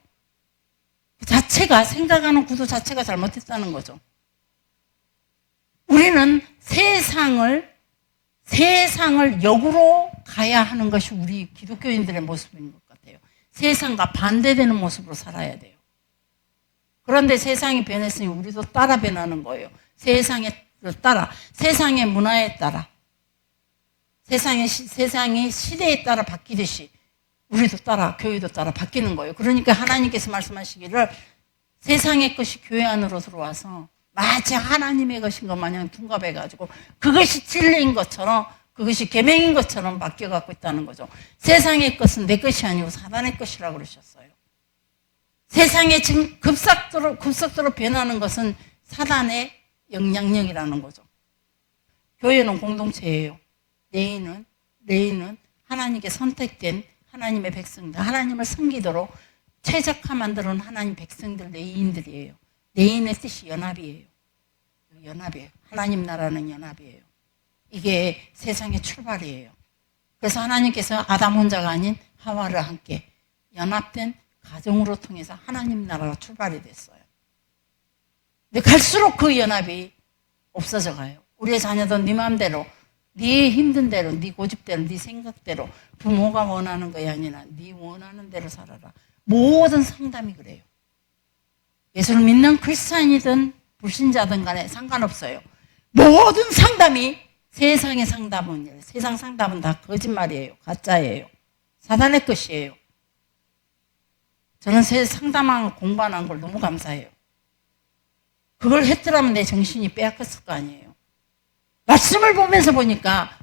그 자체가, 생각하는 구도 자체가 잘못했다는 거죠. 우리는 세상을 역으로 가야 하는 것이 우리 기독교인들의 모습인 것 같아요. 세상과 반대되는 모습으로 살아야 돼요. 그런데 세상이 변했으니 우리도 따라 변하는 거예요. 세상의 문화에 따라, 세상의 시대에 따라 바뀌듯이 우리도 따라, 교회도 따라 바뀌는 거예요. 그러니까 하나님께서 말씀하시기를 세상의 것이 교회 안으로 들어와서 마치 하나님의 것인 것 마냥 둔갑해가지고 그것이 진리인 것처럼, 그것이 계명인 것처럼 바뀌어갖고 있다는 거죠. 세상의 것은 내 것이 아니고 사단의 것이라고 그러셨어요. 세상에 지금 급속도로 변하는 것은 사단의 영향력이라는 거죠. 교회는 공동체예요. 레위는 하나님께 선택된 하나님의 백성들, 하나님을 섬기도록 최적화 만들어놓은 하나님 백성들, 레위인들이에요. 레위인의 뜻이 연합이에요. 연합이에요. 하나님 나라는 연합이에요. 이게 세상의 출발이에요. 그래서 하나님께서 아담 혼자가 아닌 하와를 함께 연합된 가정으로 통해서 하나님 나라가 출발이 됐어요. 근데 갈수록 그 연합이 없어져 가요. 우리의 자녀도 네 마음대로, 네 힘든 대로, 네 고집대로, 네 생각대로 부모가 원하는 것이 아니라 네 원하는 대로 살아라. 모든 상담이 그래요. 예수를 믿는 크리스찬이든 불신자든 간에 상관없어요. 모든 상담이 세상의 상담은, 세상 상담은 다 거짓말이에요. 가짜예요. 사단의 것이에요. 저는 상담하고 공부하는 걸 너무 감사해요. 그걸 했더라면 내 정신이 빼앗겼을 거 아니에요. 말씀을 보면서 보니까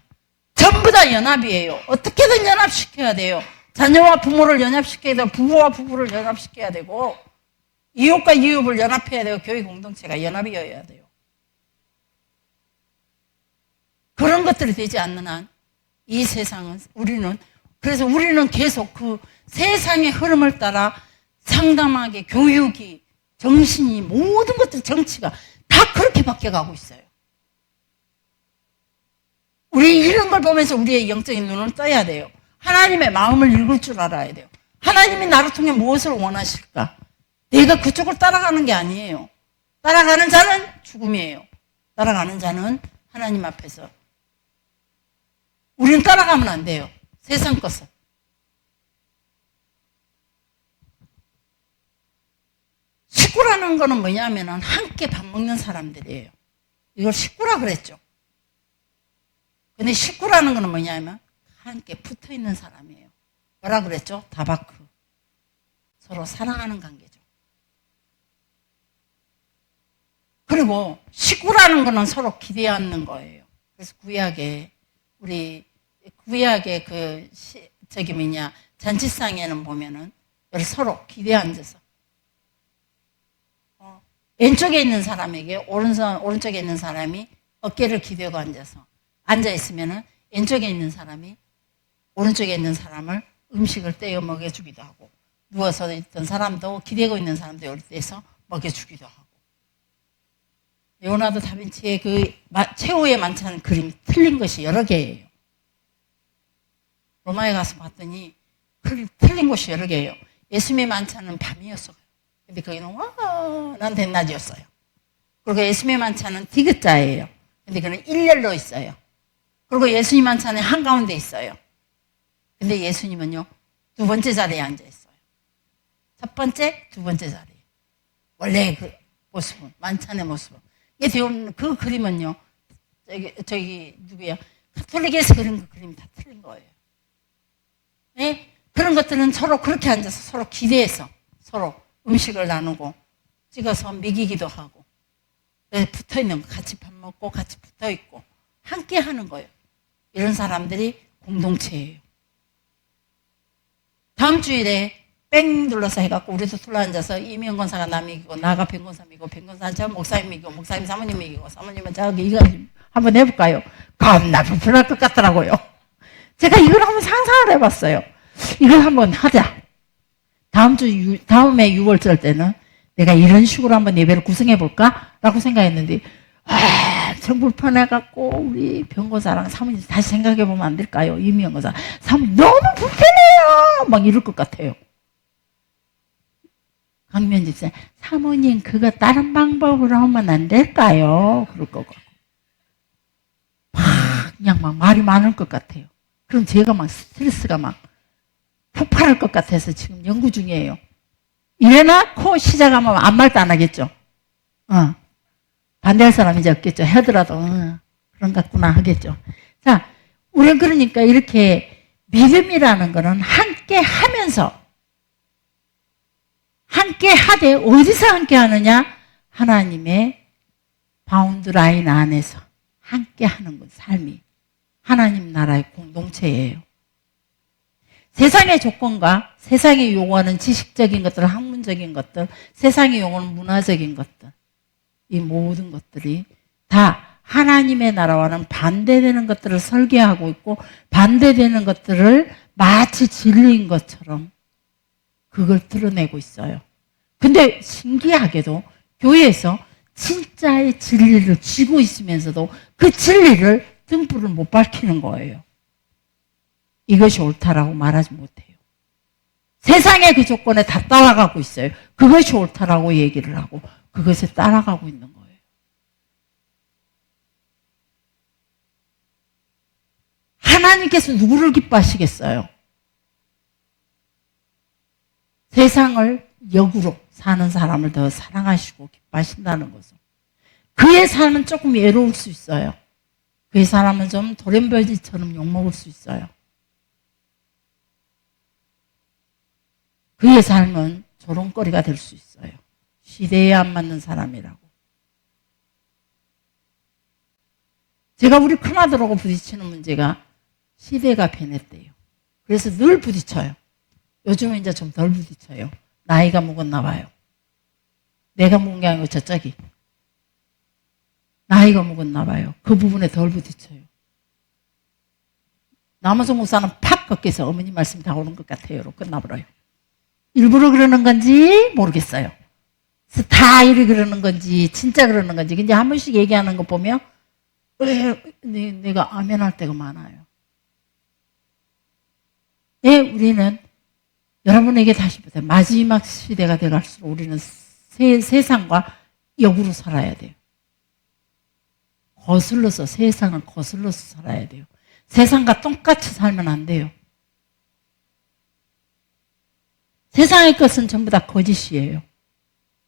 전부 다 연합이에요. 어떻게든 연합시켜야 돼요. 자녀와 부모를 연합시켜야 되고, 부부와 부부를 연합시켜야 되고, 이웃과 이웃을 연합해야 되고, 교회 공동체가 연합이어야 돼요. 그런 것들이 되지 않는 한 이 세상은, 그래서 우리는 계속 그 세상의 흐름을 따라 상담하게 교육이, 정신이, 모든 것들, 정치가 다 그렇게 바뀌어가고 있어요. 우리 이런 걸 보면서 우리의 영적인 눈을 떠야 돼요. 하나님의 마음을 읽을 줄 알아야 돼요. 하나님이 나를 통해 무엇을 원하실까? 내가 그쪽을 따라가는 게 아니에요. 따라가는 자는 죽음이에요. 따라가는 자는 하나님 앞에서. 우리는 따라가면 안 돼요. 세상 것은. 식구라는 거는 뭐냐면 함께 밥 먹는 사람들이에요. 이걸 식구라 그랬죠. 근데 식구라는 거는 뭐냐면 함께 붙어 있는 사람이에요. 뭐라 그랬죠? 다바크. 서로 사랑하는 관계죠. 그리고 식구라는 거는 서로 기대하는 거예요. 그래서 구약의 잔치상에는 보면은 서로 기대 앉아서 왼쪽에 있는 사람에게 오른쪽에 있는 사람이 어깨를 기대고 앉아 있으면은 왼쪽에 있는 사람이 오른쪽에 있는 사람을 음식을 떼어 먹여주기도 하고, 누워서 있던 사람도 기대고 있는 사람도 이렇게 떼서 먹여주기도 하고. 레오나르도 다빈치의 그 최후의 만찬 그림 틀린 것이 여러 개예요. 로마에 가서 봤더니 틀린 것이 여러 개예요. 예수님의 만찬은 밤이었어요. 근데 거기는 난 대낮이었어요. 그리고 예수님의 만찬은 디귿자예요. 근데 그는 일렬로 있어요. 그리고 예수님 만찬은 한가운데 있어요. 근데 예수님은요, 두 번째 자리에 앉아 있어요. 첫 번째, 두 번째 자리에. 원래 그 모습은, 만찬의 모습은. 그 그림은요, 누구야? 가톨릭에서 그린 그 그림이 다 틀린 거예요. 네? 그런 것들은 서로 그렇게 앉아서 서로 기대해서 서로 음식을 나누고 찍어서 먹이기도 하고, 붙어 있는 거, 같이 밥 먹고 같이 붙어 있고 함께 하는 거예요. 이런 사람들이 공동체예요. 다음 주일에 뺑 둘러서 해갖고 우리도 둘러앉아서 이명 권사가 나 먹이고, 나가 변 권사 먹이고, 변 권사는 저 목사님 먹이고, 목사님 사모님 먹이고, 사모님은 저기 이거 한번 해볼까요? 겁나 불편할 것 같더라고요. 제가 이걸 한번 상상을 해봤어요. 이걸 한번 하자. 다음에 6월절 때는 내가 이런 식으로 한번 예배를 구성해볼까? 라고 생각했는데, 참 불편해갖고, 우리 변호사랑 사모님 다시 생각해보면 안 될까요? 이명호사. 사모님 너무 불편해요! 막 이럴 것 같아요. 강면 집사님, 사모님 그거 다른 방법으로 하면 안 될까요? 그럴 거고. 그냥 막 말이 많을 것 같아요. 그럼 제가 막 스트레스가 막 폭발할 것 같아서 지금 연구 중이에요. 이래놓고 시작하면 아무 말도 안 하겠죠. 반대할 사람이 이제 없겠죠. 하더라도 그런 것 같구나 하겠죠. 자, 우리는 그러니까 이렇게 믿음이라는 거는 함께 하면서, 함께 하되 어디서 함께 하느냐? 하나님의 바운드 라인 안에서 함께 하는 것, 삶이 하나님 나라의 공동체예요. 세상의 조건과 세상이 요구하는 지식적인 것들, 학문적인 것들, 세상이 요구하는 문화적인 것들, 이 모든 것들이 다 하나님의 나라와는 반대되는 것들을 설계하고 있고 반대되는 것들을 마치 진리인 것처럼 그걸 드러내고 있어요. 근데 신기하게도 교회에서 진짜의 진리를 쥐고 있으면서도 그 진리를 등불을 못 밝히는 거예요. 이것이 옳다라고 말하지 못해요. 세상의 그 조건에 다 따라가고 있어요. 그것이 옳다라고 얘기를 하고 그것에 따라가고 있는 거예요. 하나님께서 누구를 기뻐하시겠어요? 세상을 역으로 사는 사람을 더 사랑하시고 기뻐하신다는 것은 그의 삶은 조금 외로울 수 있어요. 그의 사람은 좀 돌연변이처럼 욕먹을 수 있어요. 그의 삶은 조롱거리가 될 수 있어요. 시대에 안 맞는 사람이라고. 제가 우리 큰아들하고 부딪히는 문제가 시대가 변했대요. 그래서 늘 부딪혀요. 요즘은 이제 좀 덜 부딪혀요. 나이가 먹었나 봐요. 내가 먹은 게 아니고 저쪽이. 나이가 먹었나 봐요. 그 부분에 덜 부딪혀요. 남원성 목사는 팍 꺾여서 어머니 말씀 다 오는 것 같아요. 끝나버려요. 일부러 그러는 건지 모르겠어요. 스타일이 그러는 건지 진짜 그러는 건지 근데 한 번씩 얘기하는 거 보면 왜 내가 아멘할 때가 많아요. 네, 우리는 여러분에게 다시 보세요. 마지막 시대가 돼갈수록 우리는 세상과 역으로 살아야 돼요. 거슬러서 세상을 거슬러서 살아야 돼요. 세상과 똑같이 살면 안 돼요. 세상의 것은 전부 다 거짓이에요.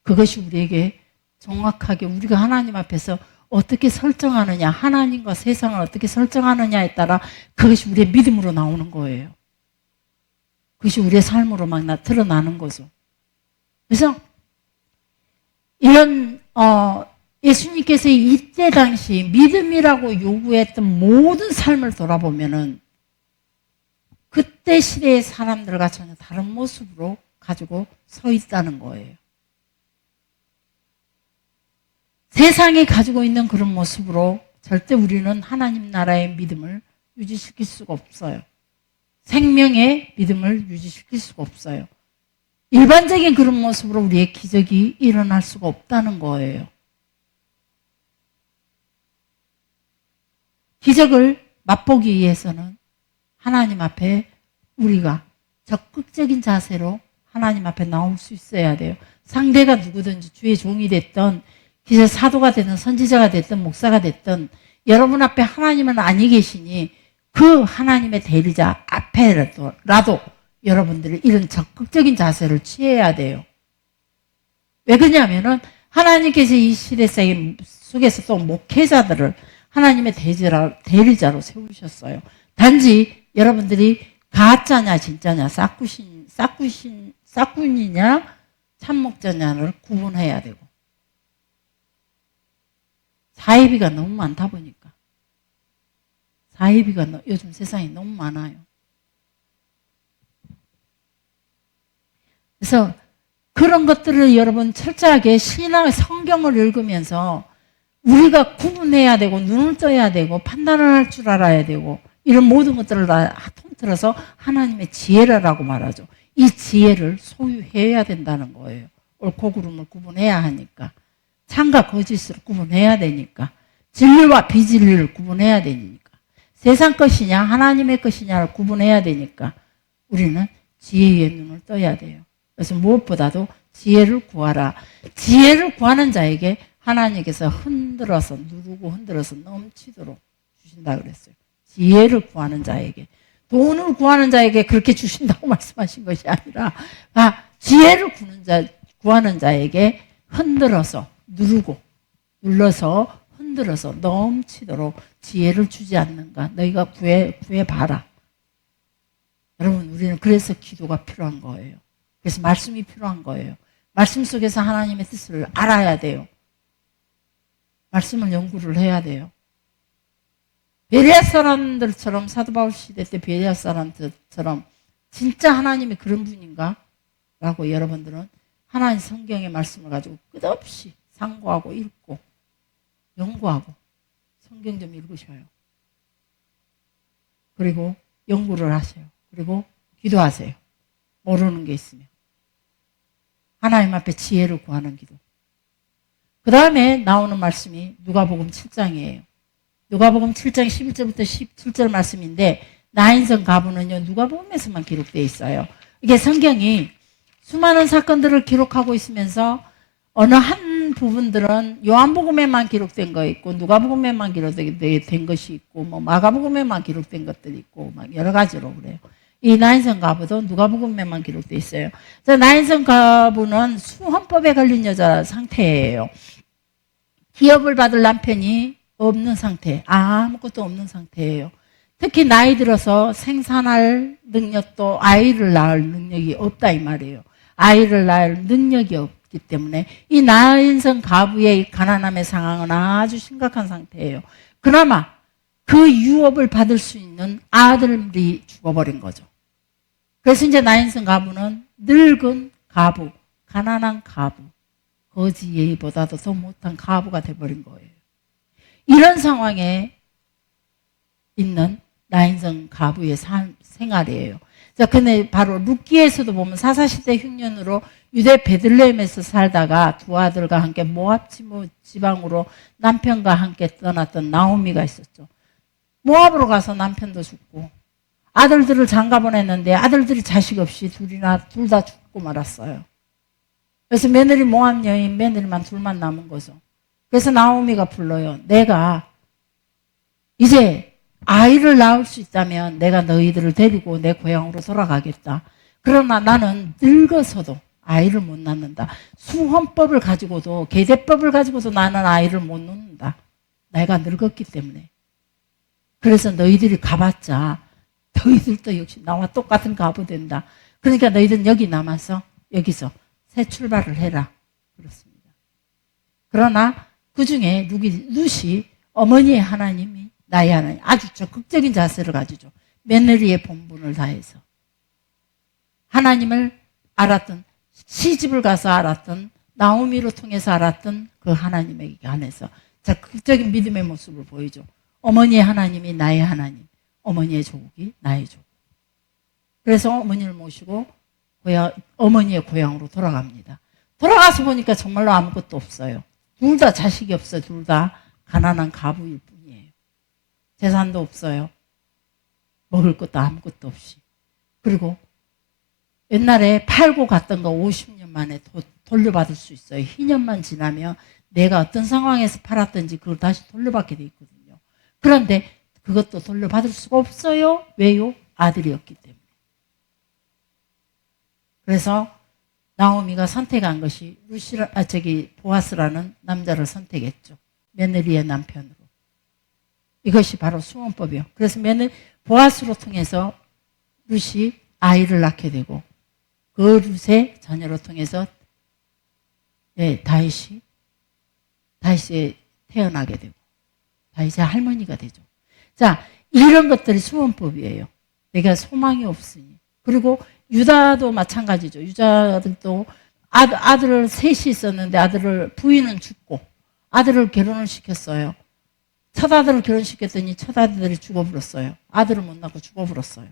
그것이 우리에게 정확하게 우리가 하나님 앞에서 어떻게 설정하느냐, 하나님과 세상을 어떻게 설정하느냐에 따라 그것이 우리의 믿음으로 나오는 거예요. 그것이 우리의 삶으로 막 드러나는 거죠. 그래서 이런 예수님께서 이때 당시 믿음이라고 요구했던 모든 삶을 돌아보면은 그때 시대의 사람들과 전혀 다른 모습으로 가지고 서 있다는 거예요. 세상이 가지고 있는 그런 모습으로 절대 우리는 하나님 나라의 믿음을 유지시킬 수가 없어요. 생명의 믿음을 유지시킬 수가 없어요. 일반적인 그런 모습으로 우리의 기적이 일어날 수가 없다는 거예요. 기적을 맛보기 위해서는 하나님 앞에 우리가 적극적인 자세로 하나님 앞에 나올 수 있어야 돼요. 상대가 누구든지 주의 종이 됐든 기자 사도가 됐든 선지자가 됐든 목사가 됐든 여러분 앞에 하나님은 아니 계시니 그 하나님의 대리자 앞에라도 여러분들이 이런 적극적인 자세를 취해야 돼요. 왜 그러냐면은 하나님께서 이 시대 속에서 또 목회자들을 하나님의 대리자로 세우셨어요. 단지 여러분들이 가짜냐 진짜냐 싹군이냐 참목자냐를 구분해야 되고 사이비가 너무 많다 보니까 사이비가 요즘 세상에 너무 많아요. 그래서 그런 것들을 여러분 철저하게 신앙의 성경을 읽으면서 우리가 구분해야 되고 눈을 떠야 되고 판단을 할 줄 알아야 되고 이런 모든 것들을 다 통틀어서 하나님의 지혜라고 말하죠. 이 지혜를 소유해야 된다는 거예요. 옳고 그름을 구분해야 하니까. 참과 거짓을 구분해야 되니까. 진리와 비진리를 구분해야 되니까. 세상 것이냐 하나님의 것이냐를 구분해야 되니까 우리는 지혜의 눈을 떠야 돼요. 그래서 무엇보다도 지혜를 구하라. 지혜를 구하는 자에게 하나님께서 흔들어서 누르고 흔들어서 넘치도록 주신다 그랬어요. 지혜를 구하는 자에게. 돈을 구하는 자에게 그렇게 주신다고 말씀하신 것이 아니라 지혜를 구하는 자에게 흔들어서 누르고 눌러서 흔들어서 넘치도록 지혜를 주지 않는가. 너희가 구해봐라. 여러분 우리는 그래서 기도가 필요한 거예요. 그래서 말씀이 필요한 거예요. 말씀 속에서 하나님의 뜻을 알아야 돼요. 말씀을 연구를 해야 돼요. 베레아 사람들처럼 사도 바울 시대 때 베레아 사람들처럼 진짜 하나님이 그런 분인가? 라고 여러분들은 하나님 성경의 말씀을 가지고 끝없이 상고하고 읽고 연구하고 성경 좀 읽으셔요. 그리고 연구를 하세요. 그리고 기도하세요. 모르는 게 있으면. 하나님 앞에 지혜를 구하는 기도. 그 다음에 나오는 말씀이 누가복음 7장이에요. 누가복음 7장 11절부터 17절 말씀인데 나인성 가부는요 누가복음에서만 기록되어 있어요. 이게 성경이 수많은 사건들을 기록하고 있으면서 어느 한 부분들은 요한복음에만 기록된 거 있고 누가복음에만 기록된 것이 있고 뭐 마가복음에만 기록된 것들이 있고 막 여러 가지로 그래요. 이 나인성 가부도 누가복음에만 기록되어 있어요. 나인성 가부는 수헌법에 걸린 여자 상태예요. 기업을 받을 남편이 없는 상태, 아무것도 없는 상태예요. 특히 나이 들어서 생산할 능력도 아이를 낳을 능력이 없다 이 말이에요. 아이를 낳을 능력이 없기 때문에 이 나인성 가부의 가난함의 상황은 아주 심각한 상태예요. 그나마 그 유업을 받을 수 있는 아들이 죽어버린 거죠. 그래서 이제 나인성 가부는 늙은 가부, 가난한 가부, 거지 예의보다도 더 못한 가부가 돼버린 거예요. 이런 상황에 있는 나인성 가부의 생활이에요. 자, 근데 바로 룻기에서도 보면 사사시대 흉년으로 유대 베들레헴에서 살다가 두 아들과 함께 모압 지방으로 남편과 함께 떠났던 나오미가 있었죠. 모압으로 가서 남편도 죽고 아들들을 장가 보냈는데 아들들이 자식 없이 둘 다 죽고 말았어요. 그래서 며느리 모압 여인 며느리만 둘만 남은 거죠. 그래서 나오미가 불러요. 내가 이제 아이를 낳을 수 있다면 내가 너희들을 데리고 내 고향으로 돌아가겠다. 그러나 나는 늙어서도 아이를 못 낳는다. 수헌법을 가지고도 계대법을 가지고도 나는 아이를 못 낳는다. 내가 늙었기 때문에. 그래서 너희들이 가봤자 너희들도 역시 나와 똑같은 가부 된다. 그러니까 너희들은 여기 남아서 여기서 새 출발을 해라. 그렇습니다. 그러나 그 중에 룻이 어머니의 하나님이 나의 하나님, 아주 적극적인 자세를 가지죠. 며느리의 본분을 다해서 하나님을 알았던, 시집을 가서 알았던, 나오미로 통해서 알았던 그 하나님에게 안에서 적극적인 믿음의 모습을 보이죠. 어머니의 하나님이 나의 하나님, 어머니의 조국이 나의 조국. 그래서 어머니를 모시고 어머니의 고향으로 돌아갑니다. 돌아가서 보니까 정말로 아무것도 없어요. 둘 다 자식이 없어요. 둘 다 가난한 가부일 뿐이에요. 재산도 없어요. 먹을 것도 아무것도 없이. 그리고 옛날에 팔고 갔던 거 50년 만에 돌려받을 수 있어요. 희년만 지나면 내가 어떤 상황에서 팔았든지 그걸 다시 돌려받게 돼 있거든요. 그런데 그것도 돌려받을 수가 없어요. 왜요? 아들이었기 때문에. 그래서 나오미가 선택한 것이 보아스라는 남자를 선택했죠. 며느리의 남편으로. 이것이 바로 수헌법이요. 그래서 보아스로 통해서 룻이 아이를 낳게 되고 그 룻의 자녀로 통해서 다윗이 태어나게 되고 다윗의 할머니가 되죠. 자, 이런 것들이 수헌법이에요. 내가 소망이 없으니. 그리고 유다도 마찬가지죠. 유다들도 아들을 셋이 있었는데 부인은 죽고 아들을 결혼을 시켰어요. 첫 아들을 결혼시켰더니 첫 아들이 죽어버렸어요. 아들을 못 낳고 죽어버렸어요.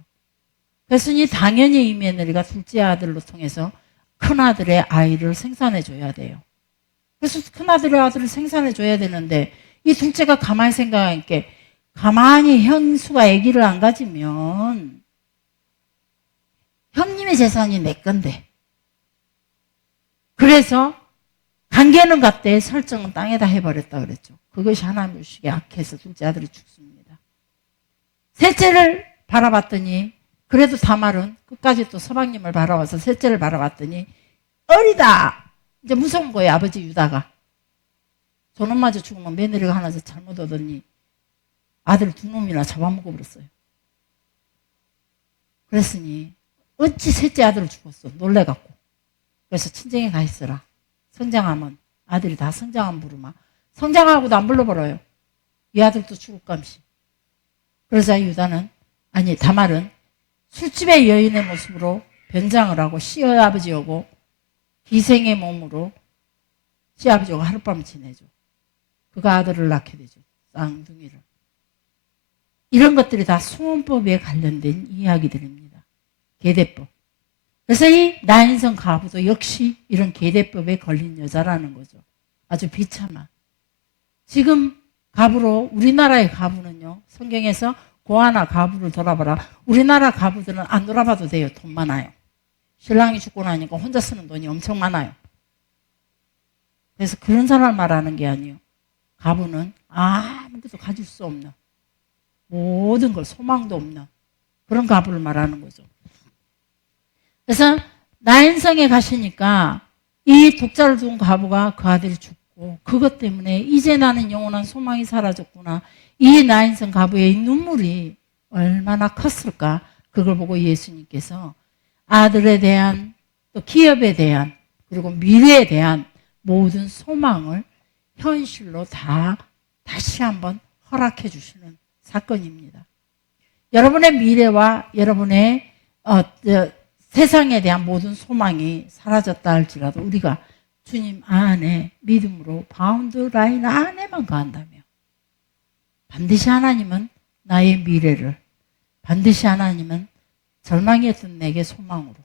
그래서 당연히 이 며느리가 둘째 아들로 통해서 큰 아들의 아이를 생산해줘야 돼요. 그래서 큰 아들의 아들을 생산해줘야 되는데 이 둘째가 가만히 생각하니까 가만히 형수가 아기를 안 가지면 형님의 재산이 내 건데. 그래서 관계는 같대 설정은 땅에다 해버렸다 그랬죠. 그것이 하나님 의식에 악해서 둘째 아들이 죽습니다. 셋째를 바라봤더니 그래도 다말은 끝까지 또 서방님을 바라봐서 셋째를 바라봤더니 어리다. 이제 무서운 거예요. 아버지 유다가. 저놈마저 죽으면 며느리가 하나 잘못 오더니 아들 두 놈이나 잡아먹어버렸어요. 그랬으니 어찌 셋째 아들을 죽었어. 놀래갖고. 그래서 친정에 가 있어라. 성장하면 아들이 다 성장하면 부르마. 성장하고도 안 불러버려요. 이 아들도 죽을 감시. 그러자 다말은 술집의 여인의 모습으로 변장을 하고 시어아버지 오고 기생의 몸으로 시아버지가 하룻밤을 지내죠. 그가 아들을 낳게 되죠. 쌍둥이를. 이런 것들이 다 소원법에 관련된 이야기들입니다. 계대법. 그래서 이 나인성 가부도 역시 이런 계대법에 걸린 여자라는 거죠. 아주 비참한. 지금 가부로, 우리나라의 가부는요, 성경에서 고아나 가부를 돌아봐라. 우리나라 가부들은 안 돌아봐도 돼요. 돈 많아요. 신랑이 죽고 나니까 혼자 쓰는 돈이 엄청 많아요. 그래서 그런 사람을 말하는 게 아니에요. 가부는 아무것도 가질 수 없는, 모든 걸 소망도 없는 그런 가부를 말하는 거죠. 그래서 나인성에 가시니까 이 독자를 둔 가부가 그 아들이 죽고, 그것 때문에 이제 나는 영원한 소망이 사라졌구나. 이 나인성 가부의 눈물이 얼마나 컸을까. 그걸 보고 예수님께서 아들에 대한, 또 기업에 대한, 그리고 미래에 대한 모든 소망을 현실로 다시 한번 허락해 주시는 사건입니다. 여러분의 미래와 여러분의 세상에 대한 모든 소망이 사라졌다 할지라도 우리가 주님 안에 믿음으로 바운드 라인 안에만 거한다면 반드시 하나님은 나의 미래를, 반드시 하나님은 절망이었던 내게 소망으로,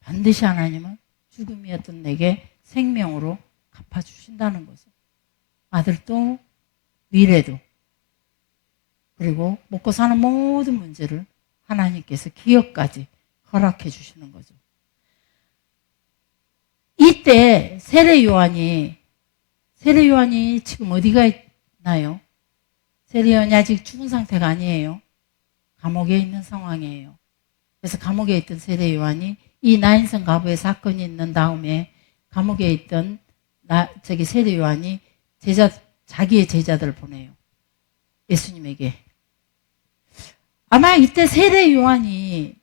반드시 하나님은 죽음이었던 내게 생명으로 갚아주신다는 거죠. 아들도 미래도, 그리고 먹고 사는 모든 문제를 하나님께서 기업까지 허락해 주시는 거죠. 이때 세례 요한이 지금 어디가 있나요? 세례 요한이 아직 죽은 상태가 아니에요. 감옥에 있는 상황이에요. 그래서 감옥에 있던 세례 요한이 이 나인성 가부의 사건이 있는 다음에 감옥에 있던 세례 요한이 자기의 제자들을 보내요. 예수님에게. 아마 이때 세례 요한이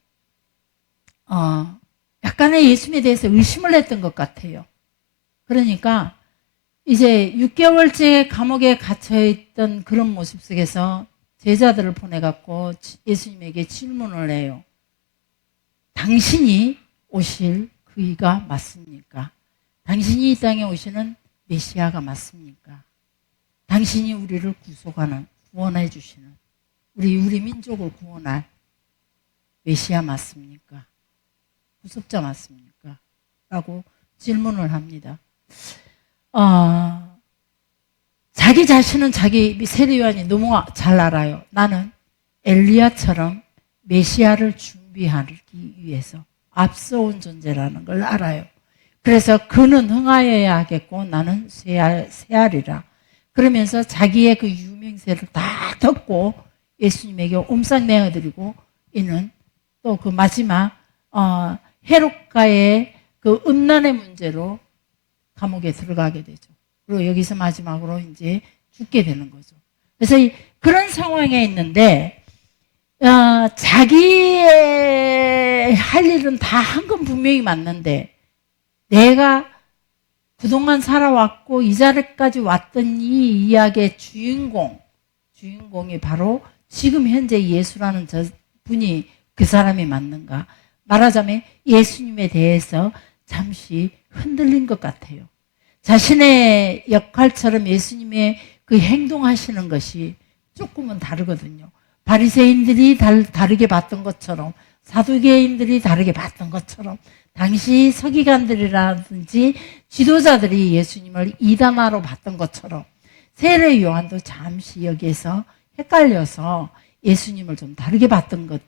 약간의 예수님에 대해서 의심을 했던 것 같아요. 그러니까 이제 6개월째 감옥에 갇혀있던 그런 모습 속에서 제자들을 보내갖고 예수님에게 질문을 해요. 당신이 오실 그이가 맞습니까? 당신이 이 땅에 오시는 메시아가 맞습니까? 당신이 우리를 구원해 주시는, 우리 민족을 구원할 메시아 맞습니까? 구속자 맞습니까? 라고 질문을 합니다. 자기 자신은 자기 세례 요한이 너무 잘 알아요. 나는 엘리야처럼 메시아를 준비하기 위해서 앞서온 존재라는 걸 알아요. 그래서 그는 흥하여야 하겠고 나는 쇠하리라. 그러면서 자기의 그 유명세를 다 덮고 예수님에게 옴싹내어드리고 이는 또 그 마지막 헤롯과의 그 음란의 문제로 감옥에 들어가게 되죠. 그리고 여기서 마지막으로 이제 죽게 되는 거죠. 그래서 그런 상황에 있는데 자기의 할 일은 다 한 건 분명히 맞는데 내가 그동안 살아왔고 이 자리까지 왔던 이 이야기의 주인공이 바로 지금 현재 예수라는 저 분이 그 사람이 맞는가? 말하자면 예수님에 대해서 잠시 흔들린 것 같아요. 자신의 역할처럼 예수님의 그 행동하시는 것이 조금은 다르거든요. 바리새인들이 다르게 봤던 것처럼, 사두개인들이 다르게 봤던 것처럼, 당시 서기관들이라든지 지도자들이 예수님을 이단화로 봤던 것처럼 세례 요한도 잠시 여기에서 헷갈려서 예수님을 좀 다르게 봤던 것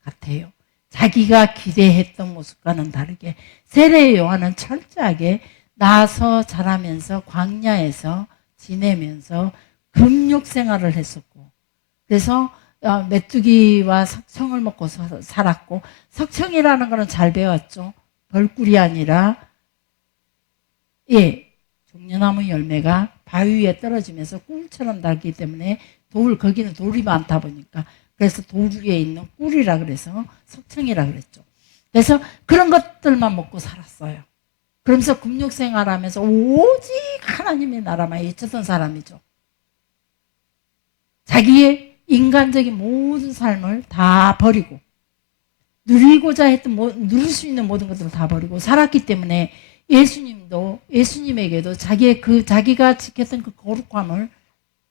같아요. 자기가 기대했던 모습과는 다르게 세례 요한은 철저하게 나서 자라면서 광야에서 지내면서 금욕 생활을 했었고, 그래서 메뚜기와 석청을 먹고 살았고, 석청이라는 거는 잘 배웠죠. 벌꿀이 아니라 종려나무 열매가 바위 위에 떨어지면서 꿀처럼 달기 때문에 거기는 돌이 많다 보니까 그래서 돌 위에 있는 꿀이라 그래서 석청이라 그랬죠. 그래서 그런 것들만 먹고 살았어요. 그러면서 금욕 생활하면서 오직 하나님의 나라만 외쳤던 사람이죠. 자기의 인간적인 모든 삶을 다 버리고 누리고자 했던 누릴 수 있는 모든 것들을 다 버리고 살았기 때문에 예수님에게도 자기가 지켰던 그 거룩함을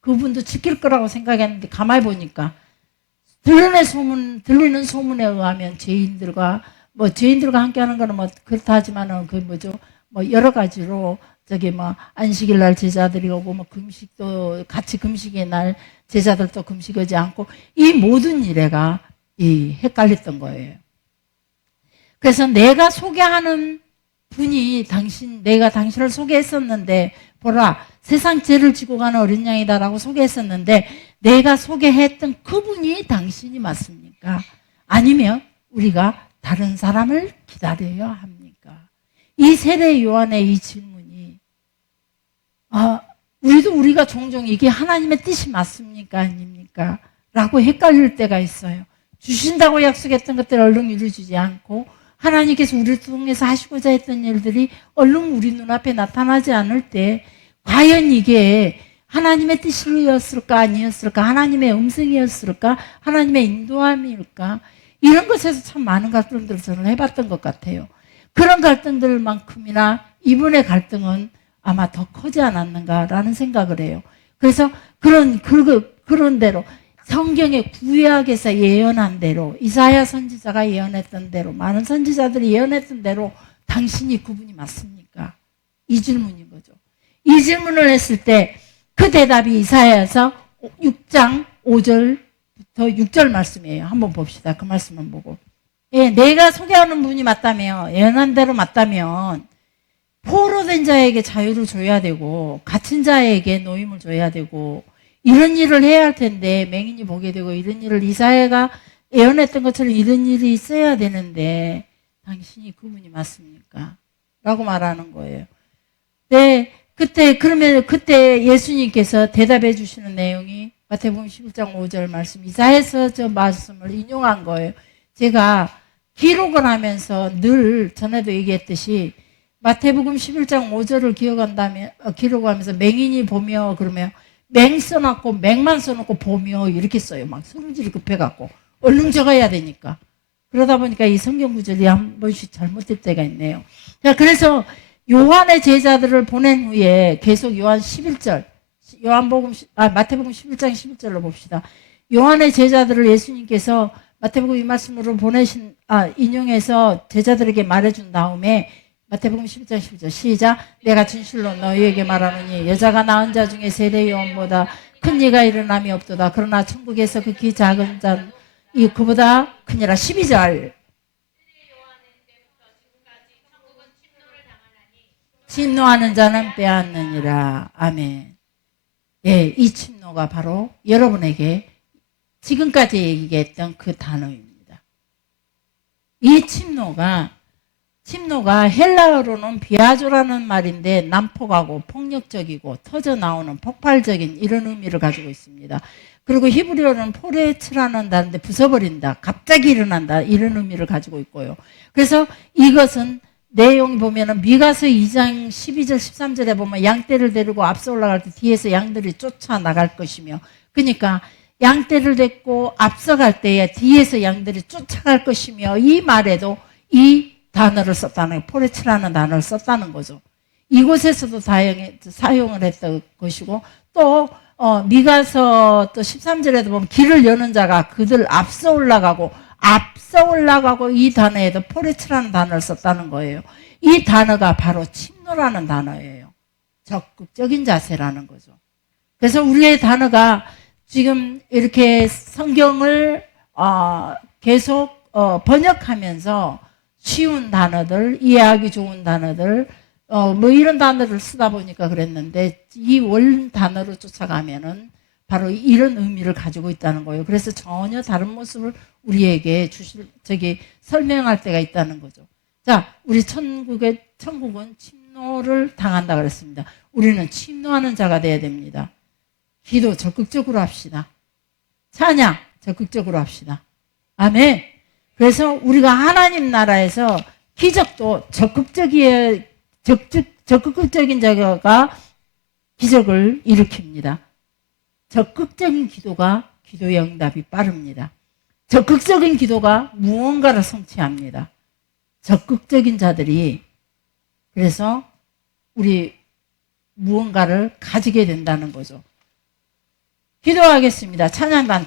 그분도 지킬 거라고 생각했는데 가만히 보니까 들리는 소문에 의하면 죄인들과 함께하는 거는 뭐 그렇다 하지만은 그 뭐죠? 뭐 여러 가지로 저기 뭐 안식일 날 제자들이 오고 뭐 금식도 같이 금식의 날 제자들도 금식하지 않고 이 모든 일에가 이 헷갈렸던 거예요. 그래서 내가 소개하는 분이 내가 당신을 소개했었는데 보라 세상 죄를 지고 가는 어린 양이다라고 소개했었는데 내가 소개했던 그분이 당신이 맞습니까? 아니면 우리가 다른 사람을 기다려야 합니까? 이 세례 요한의 이 질문이 우리가 종종 이게 하나님의 뜻이 맞습니까? 아닙니까? 라고 헷갈릴 때가 있어요. 주신다고 약속했던 것들을 얼른 이루어주지 않고 하나님께서 우리를 통해서 하시고자 했던 일들이 얼른 우리 눈앞에 나타나지 않을 때 과연 이게 하나님의 뜻이었을까 아니었을까 하나님의 음성이었을까 하나님의 인도함일까 이런 것에서 참 많은 갈등들을 저는 해봤던 것 같아요. 그런 갈등들만큼이나 이분의 갈등은 아마 더 커지 않았는가라는 생각을 해요. 그래서 그런 대로 성경의 구약에서 예언한 대로 이사야 선지자가 예언했던 대로 많은 선지자들이 예언했던 대로 당신이 그분이 맞습니까? 이 질문인 거죠. 이 질문을 했을 때 그 대답이 이사야에서 6장 5절부터 6절 말씀이에요. 한번 봅시다. 그 말씀을 보고. 예, 내가 소개하는 분이 맞다면 예언한 대로 맞다면 포로된 자에게 자유를 줘야 되고 갇힌 자에게 노임을 줘야 되고 이런 일을 해야 할 텐데 맹인이 보게 되고 이런 일을 이사야가 예언했던 것처럼 이런 일이 있어야 되는데 당신이 그분이 맞습니까? 라고 말하는 거예요. 네, 그때 예수님께서 대답해 주시는 내용이 마태복음 11장 5절 말씀 이사야에서 저 말씀을 인용한 거예요. 제가 기록을 하면서 늘 전에도 얘기했듯이 마태복음 11장 5절을 기록하면서 맹인이 보며 그러면 맹 써놓고 맹만 써놓고 보며 이렇게 써요. 막 성질이 급해갖고 얼른 적어야 되니까. 그러다 보니까 이 성경 구절이 한 번씩 잘못될 때가 있네요. 자, 그래서 요한의 제자들을 보낸 후에 계속 마태복음 11장 11절로 봅시다. 요한의 제자들을 예수님께서 마태복음 이 말씀으로 인용해서 제자들에게 말해준 다음에 마태복음 11장 11절 시작. 내가 진실로 너희에게 말하노니 여자가 낳은 자 중에 세례 요한보다 큰 이가 일어남이 없도다. 그러나 천국에서 극히 작은 자는 그보다 크니라. 12절 침노하는 자는 빼앗느니라. 아멘. 예, 이 침노가 바로 여러분에게 지금까지 얘기했던 그 단어입니다. 이 침노가 헬라어로는 비아조라는 말인데 난폭하고 폭력적이고 터져나오는 폭발적인 이런 의미를 가지고 있습니다. 그리고 히브리어는 포레츠라는 단어인데 부숴버린다, 갑자기 일어난다 이런 의미를 가지고 있고요. 그래서 이것은 내용 보면은 미가서 2장 12절 13절에 보면 양떼를 데리고 앞서 올라갈 때 뒤에서 양들이 쫓아나갈 것이며 그러니까 양떼를 데리고 앞서갈 때에 뒤에서 양들이 쫓아갈 것이며 이 말에도 이 단어를 썼다는 거예요. 포레츠라는 단어를 썼다는 거죠. 이곳에서도 사용을 했던 것이고 또 미가서 또 13절에도 보면 길을 여는 자가 그들 앞서 올라가고 이 단어에도 포레츠라는 단어를 썼다는 거예요. 이 단어가 바로 침노라는 단어예요. 적극적인 자세라는 거죠. 그래서 우리의 단어가 지금 이렇게 성경을 계속 번역하면서 쉬운 단어들, 이해하기 좋은 단어들, 뭐 이런 단어를 쓰다 보니까 그랬는데 이 원 단어로 쫓아가면은 바로 이런 의미를 가지고 있다는 거예요. 그래서 전혀 다른 모습을 우리에게 설명할 때가 있다는 거죠. 자, 우리 천국은 침노를 당한다 그랬습니다. 우리는 침노하는 자가 돼야 됩니다. 기도 적극적으로 합시다. 찬양 적극적으로 합시다. 아멘. 그래서 우리가 하나님 나라에서 기적도 적극적인 자가 기적을 일으킵니다. 적극적인 기도가 기도의 응답이 빠릅니다. 적극적인 기도가 무언가를 성취합니다. 적극적인 자들이 그래서 우리 무언가를 가지게 된다는 거죠. 기도하겠습니다. 찬양단